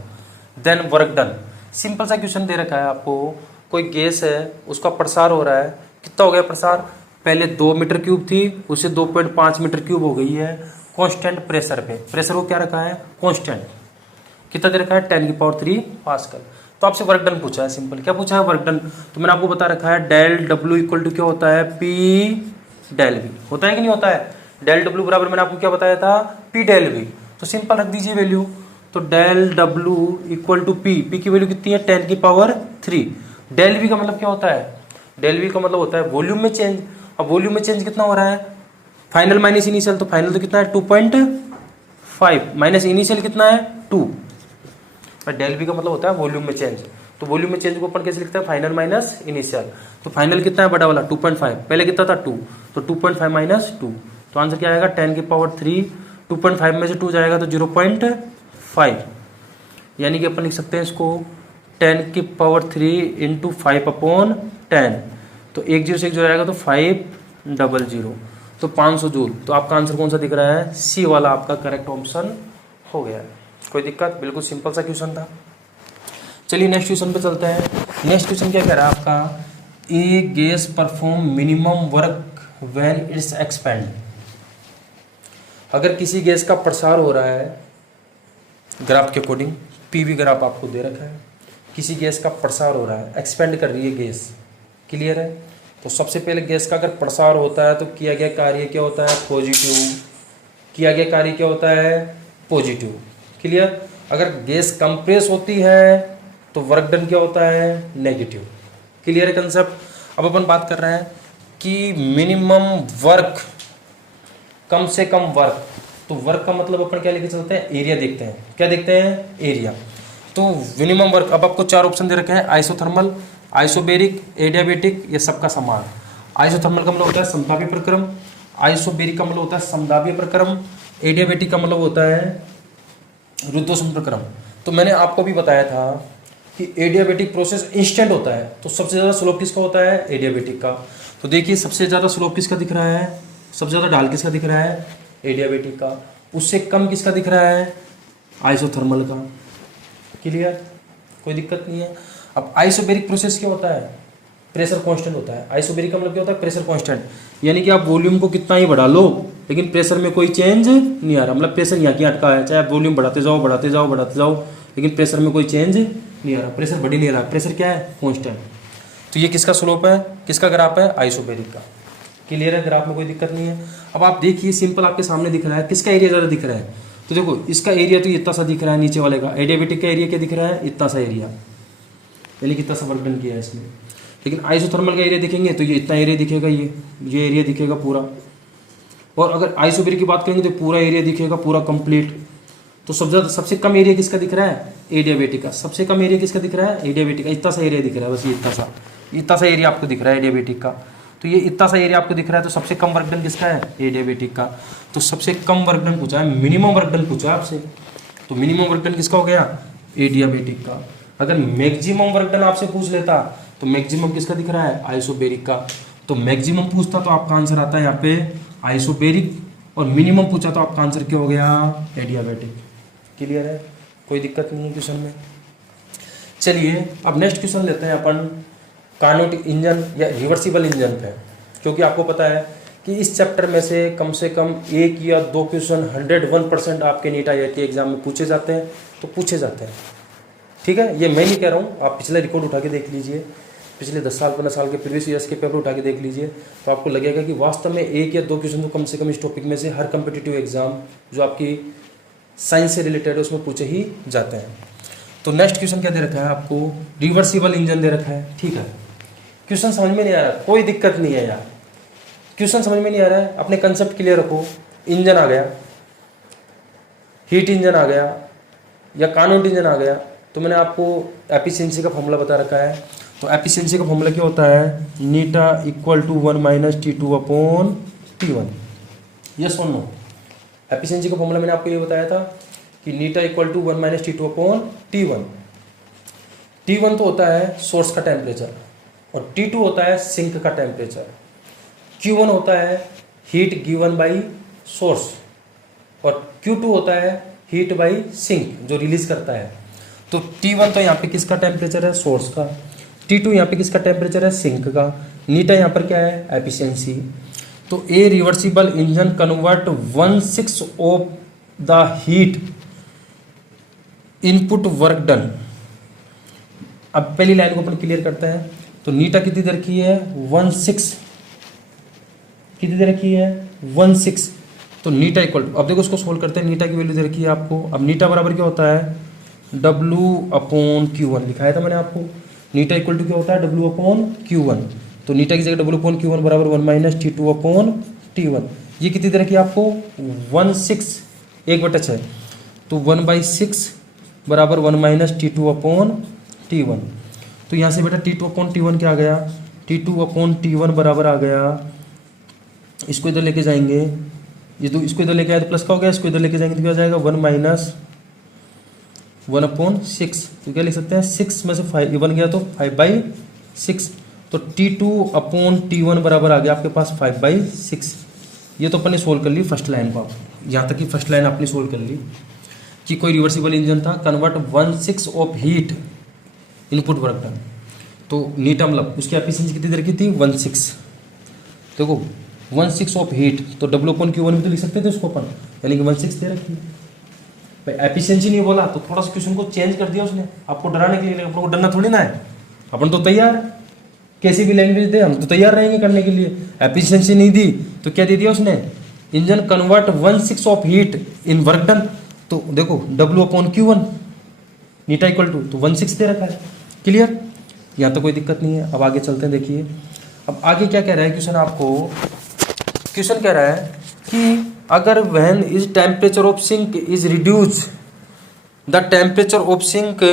Then work done. Simple सा क्वेश्चन दे रखा है आपको, कोई गैस है उसका प्रसार हो रहा है, कितना हो गया प्रसार, पहले 2 मीटर क्यूब थी, उससे 2.5 मीटर क्यूब हो गई है कांस्टेंट प्रेशर पे। प्रेशर को क्या रखा है, कांस्टेंट। कितना दे रखा है, 10⁻³ पास्कल। तो आपसे वर्क डन पूछा है, सिंपल क्या पूछा है, वर्क डन। तो मैंने आपको बता रखा है डेल डब्ल्यू इक्वल टू क्या होता है, पी डेल वी। होता है कि नहीं होता है, डेल डब्ल्यू बराबर मैंने आपको क्या बताया था, पी डेल वी। तो सिंपल रख दीजिए वैल्यू। तो del W equal to P, P की वैल्यू कितनी है, 10⁻3। डेल वी का मतलब क्या होता है, डेल वी का मतलब होता है वॉल्यूम में चेंज। अब वॉल्यूम में चेंज कितना हो रहा है, फाइनल माइनस इनिशियल, तो फाइनल तो कितना है, 2.5 5 माइनस इनिशियल कितना है 2, और डेल वी का मतलब होता है वॉल्यूम में चेंज। तो वॉल्यूम में चेंज को अपन कैसे लिखते हैं, फाइनल माइनस इनिशियल। तो फाइनल कितना है बड़ा वाला 2.5, पहले कितना था 2, तो 2.5 माइनस 2, तो आंसर क्या आएगा 10 की पावर 3। 2.5 में से 2 जाएगा तो 0.5, यानी कि अपन लिख सकते हैं इसको 10 की पावर 3 इंटू 5/10। तो 1 0 से 1 जो आएगा तो 500, तो 500 जूल। तो आपका आंसर कौन सा दिख रहा है, सी वाला आपका करेक्ट ऑप्शन हो गया। कोई दिक्कत, बिल्कुल सिंपल सा क्वेश्चन था। चलिए नेक्स्ट क्वेश्चन पे चलते हैं। नेक्स्ट क्वेश्चन क्या कह रहा है आपका, a gas perform minimum work when it's expand. अगर किसी गैस का प्रसार हो रहा है, ग्राफ के अकॉर्डिंग पीवी ग्राफ आपको दे रखा है, किसी गैस का प्रसार हो रहा है, एक्सपेंड कर रही है गैस, क्लियर है। तो सबसे पहले गैस का अगर प्रसार होता है तो किया गया कार्य क्या होता है, पॉजिटिव, किया गया कार्य क्या होता है, पॉजिटिव, क्लियर। अगर गैस कंप्रेस होती है तो वर्क डन क्या होता है, नेगेटिव, क्लियर है कंसेप्ट। अब अपन बात कर रहे हैं कि मिनिमम वर्क, कम से कम वर्क, तो वर्क का मतलब अपन क्या लेके चलते हैं, एरिया देखते हैं, क्या देखते हैं, एरिया। तो मिनिमम वर्क, अब आपको 4 ऑप्शन दे रखे हैं, आइसोथर्मल, आइसोबेरिक, एडियाबेटिक, ये सबका समान। आइसोथर्मल का मतलब होता है समतापीय प्रक्रम, आइसोबेरिक का मतलब होता है समतापीय प्रक्रम, एडियाबेटिक का मतलब होता है रुद्धोष्म प्रक्रम। तो मैंने आपको भी बताया था कि एडियाबेटिक प्रोसेस इंस्टेंट होता है, तो सबसे ज़्यादा स्लोप किसका होता है, एडियाबेटिक का। तो देखिए सबसे ज़्यादा स्लोप किसका दिख रहा है, सबसे ज़्यादा ढाल किसका दिख रहा है, एडियाबेटिक का। उससे कम किसका दिख रहा है, आइसोथर्मल का, क्लियर, कोई दिक्कत नहीं है। अब आइसोबेरिक प्रोसेस क्या होता है, प्रेशर कांस्टेंट होता है। आइसोबेरिक का मतलब क्या होता है, प्रेशर कांस्टेंट, यानी कि आप वॉल्यूम को कितना ही बढ़ा लो लेकिन प्रेशर में कोई चेंज नहीं आ रहा, मतलब प्रेशर यहाँ की अटका है, चाहे आप वॉल्यूम बढ़ाते जाओ बढ़ाते जाओ बढ़ाते जाओ लेकिन प्रेशर में कोई चेंज नहीं आ रहा, प्रेशर बढ़ ही नहीं रहा, प्रेशर क्या है, कांस्टेंट। तो ये किसका स्लोप है, किसका ग्राफ है, आइसोबेरिक का, क्लियर है, ग्राफ में कोई दिक्कत नहीं है। अब आप देखिए सिंपल आपके सामने दिख रहा है, किसका एरिया ज़्यादा दिख रहा है, तो देखो इसका एरिया तो इतना सा दिख रहा है नीचे वाले का, एडियाबेटिक का एरिया क्या दिख रहा है, इतना सा एरिया, यानी कितना सा वर्क डन किया है इसमें। लेकिन आइसोथर्मल का एरिया देखेंगे तो ये इतना एरिया दिखेगा, ये एरिया दिखेगा पूरा। और अगर आइसोबेरिक की बात करेंगे तो पूरा एरिया दिखेगा पूरा कंप्लीट। तो सबसे कम एरिया किसका दिख रहा है, एडियाबेटिक का। सबसे कम एरिया किसका दिख रहा है, एडियाबेटिक का। इतना सा एरिया दिख रहा है, बस ये इतना सा एरिया आपको दिख रहा है एडियाबेटिक का। तो ये इतना सा एरिया आपको दिख रहा है, तो सबसे कम वर्क डन किसका है, एडियाबेटिक का। तो सबसे कम वर्क डन पूछा है, मिनिमम वर्क डन पूछा है आपसे, तो मिनिमम वर्क डन किसका हो गया, एडियाबेटिक का। अगर मैक्सिमम वर्क डन आपसे पूछ लेता तो मैक्सिमम किसका दिख रहा है, आइसोबेरिक का। तो मैक्सिमम पूछता तो आपका आंसर आता है यहाँ पे आइसोबेरिक, और मिनिमम पूछा तो आपका आंसर क्या हो गया, एडियाबेटिक, क्लियर है, कोई दिक्कत नहीं है क्वेश्चन में। चलिए अब नेक्स्ट क्वेश्चन लेते हैं अपन कार्नोटिक इंजन या रिवर्सिबल इंजन पे, क्योंकि आपको पता है कि इस चैप्टर में से कम 1 या 2 क्वेश्चन 101% आपके नीट IIT एग्जाम में पूछे जाते हैं, तो पूछे जाते हैं, ठीक है। ये मैं नहीं कह रहा हूँ, आप पिछले रिकॉर्ड उठा के देख लीजिए, पिछले 10 साल 15 साल के प्रीवियस ईयर्स के पेपर उठा के देख लीजिए, तो आपको लगेगा कि वास्तव में 1 या 2 क्वेश्चन तो कम से कम इस टॉपिक में से हर कम्पिटिटिव एग्जाम जो आपकी साइंस से रिलेटेड है उसमें पूछे ही जाते हैं। तो नेक्स्ट क्वेश्चन क्या दे रखा है आपको, रिवर्सिबल इंजन दे रखा है, ठीक है। क्वेश्चन समझ में नहीं आ रहा, कोई दिक्कत नहीं है यार, क्वेश्चन समझ में नहीं आ रहा है, अपने कंसेप्ट क्लियर रखो। इंजन आ गया, हीट इंजन आ गया या कार्नोट इंजन आ गया, तो मैंने आपको एफिशिएंसी का फॉर्मूला बता रखा है। तो एफिशिएंसी का फॉर्मूला क्या होता है, नीटा इक्वल टू 1 - T2/T1, यस और नो। एफिशिएंसी का फॉर्मूला मैंने आपको ये बताया था कि नीटा इक्वल टू 1 - T2/T1। T1 तो होता है सोर्स का टेम्परेचर और T2 होता है सिंक का टेम्परेचर। Q1 होता है हीट गिवन बाई सोर्स और Q2 होता है हीट बाई सिंक जो रिलीज करता है। तो T1 तो यहाँ पे किसका टेम्परेचर है, सोर्स का। T2 यहाँ पे किसका टेम्परेचर है, सिंक का। नीटा यहाँ पर क्या है, एफिशिएंसी। तो ए reversible engine convert 1/6 of the heat input work done. अब पहली लाइन को अपन क्लियर करते हैं। तो नीटा कितनी दे रखी है, 1/6, कितनी दे रखी है, 1/6। तो नीटा इक्वल टू, अब देखो उसको सोल्व करते हैं, नीटा की वैल्यू दे रखी है आपको। अब नीटा बराबर क्या होता है, W/Q1 लिखाया था मैंने आपको। नीटा इक्वल टू क्या होता है, W/Q1। तो नीटा की जगह W/Q1 बराबर 1 - T2/T1। ये कितनी दे रखी है आपको, 1/6 1/6, तो 1/6 बराबर 1 माइनस T2/T1। तो यहाँ से बेटा T2/T1 क्या आ गया, T2/T1 बराबर आ गया, इसको इधर लेके जाएंगे, ये तो इसको इधर लेके आए तो प्लस का हो गया, इसको इधर लेके जाएंगे तो क्या हो जाएगा 1 माइनस 1/6। तो क्या लिख सकते हैं 6 में से 5 1 गया तो 5/6, तो T2/T1 बराबर आ गया आपके पास 5/6। ये तो अपन ने सोल्व कर ली फर्स्ट लाइन को, आप यहाँ तक की फर्स्ट लाइन आपने सोल्व कर ली कि कोई रिवर्सिबल इंजन था, convert 1/6 of heat input work done. तो नीटा मतलब उसकी एफिशिएंसी कितनी देर की थी 1/6, देखो 1/6 ऑफ हीट, तो W/Q1 भी तो लिख सकते थे उसको अपन, यानी कि 1/6 दे रखी भाई। एफिशिएंसी नहीं बोला तो थोड़ा सा क्वेश्चन को चेंज कर दिया उसने, आपको डराने के लिए, लेकिन अपन को डरना थोड़ी ना है, अपन तो तैयार है, कैसी भी लैंग्वेज दे हम तो तैयार रहेंगे करने के लिए। एफिशिएंसी नहीं दी तो क्या दे दिया उसने, engine convert 1/6 of heat in work done, तो देखो W/Q1 नीटा इक्वल टू, तो 1/6 दे रखा है। क्लियर, यहाँ तो कोई दिक्कत नहीं है। अब आगे चलते हैं, देखिए अब आगे क्या कह रहा है क्वेश्चन, आपको क्वेश्चन कह रहा है कि अगर when is temperature of sink is reduce, the temperature of sink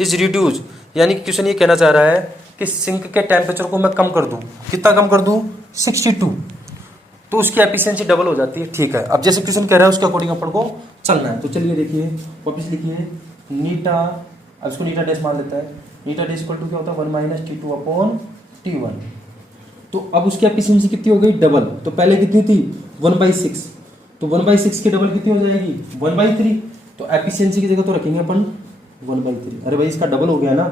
is reduce, यानी कि क्वेश्चन ये कहना चाह रहा है कि सिंक के टेम्परेचर को मैं कम कर दूं, कितना कम कर दूं 62, तो उसकी एफिशिएंसी डबल हो जाती है। ठीक है, अब जैसे क्वेश्चन कह रहा है उसके अकॉर्डिंग अपन को चलना है। तो चलिए देखिए वापस लिखिए नीटा, अब इसको नीटा डैश मान लेता है, नीटा डैश इक्वल टू क्या होता है 1 माइनस T2/T1। तो अब उसकी एफिशिएंसी कितनी हो गई डबल, तो पहले कितनी थी 1/6, तो 1/6 की डबल कितनी हो जाएगी 1/3, तो एफिशिएंसी की जगह तो रखेंगे अपन 1/3। अरे भाई इसका डबल हो गया ना,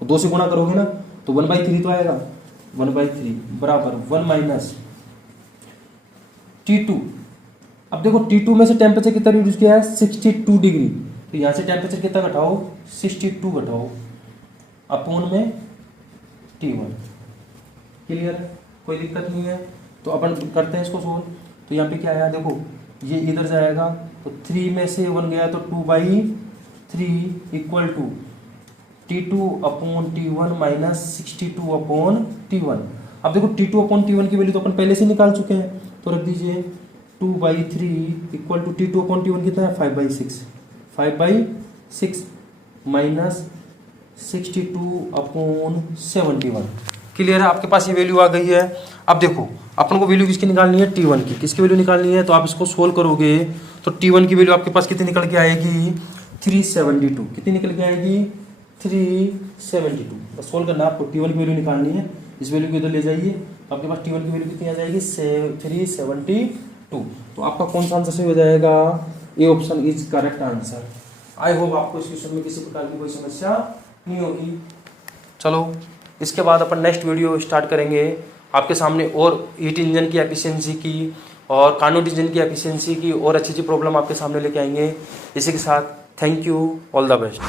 तो 2 से गुणा करोगे ना तो 1/3 तो आएगा, 1/3 बराबर 1 माइनस T2। अब देखो T2 में से टेम्परेचर कितना रिड्यूस किया है 62 डिग्री, तो यहाँ से टेम्परेचर कितना घटाओ 62 घटाओ अपॉन में T1। क्लियर, कोई दिक्कत नहीं है। तो अपन करते हैं इसको सोल्व, तो यहाँ पे क्या आया देखो, ये इधर जाएगा तो 3 में से 1 गया तो 2/3 equal to T2/T1 minus 62/T1। अब देखो T2/T1 की वैल्यू तो अपन पहले से निकाल चुके हैं, तो रख दीजिए 2/3 इक्वल टू T2/T1 कितना है 5/6, 5/6 माइनस 62/71। क्लियर है, आपके पास ये वैल्यू आ गई है। अब देखो अपन को वैल्यू किसकी निकालनी है T1 की, किसकी वैल्यू निकालनी है, तो आप इसको सोल्व करोगे तो T1 की वैल्यू आपके पास कितनी निकल के आएगी 372। कितनी निकल के आएगी 372। बस सोल्व करना, आपको T1 की वैल्यू निकालनी है, इस वैल्यू को इधर ले जाइए, तो आपके पास T1 की वैल्यू कितनी आ जाएगी 372। तो आपका कौन सा आंसर सही हो जाएगा, A option is correct answer. I hope आपको इस क्वेश्चन में किसी प्रकार की कोई समस्या नहीं होगी। चलो इसके बाद अपन नेक्स्ट वीडियो स्टार्ट करेंगे आपके सामने, और हीट इंजन की एफिशिएंसी की और कार्नोट इंजन की एफिशिएंसी की और अच्छी अच्छी प्रॉब्लम आपके सामने लेके आएंगे। इसी के साथ thank you, all the best.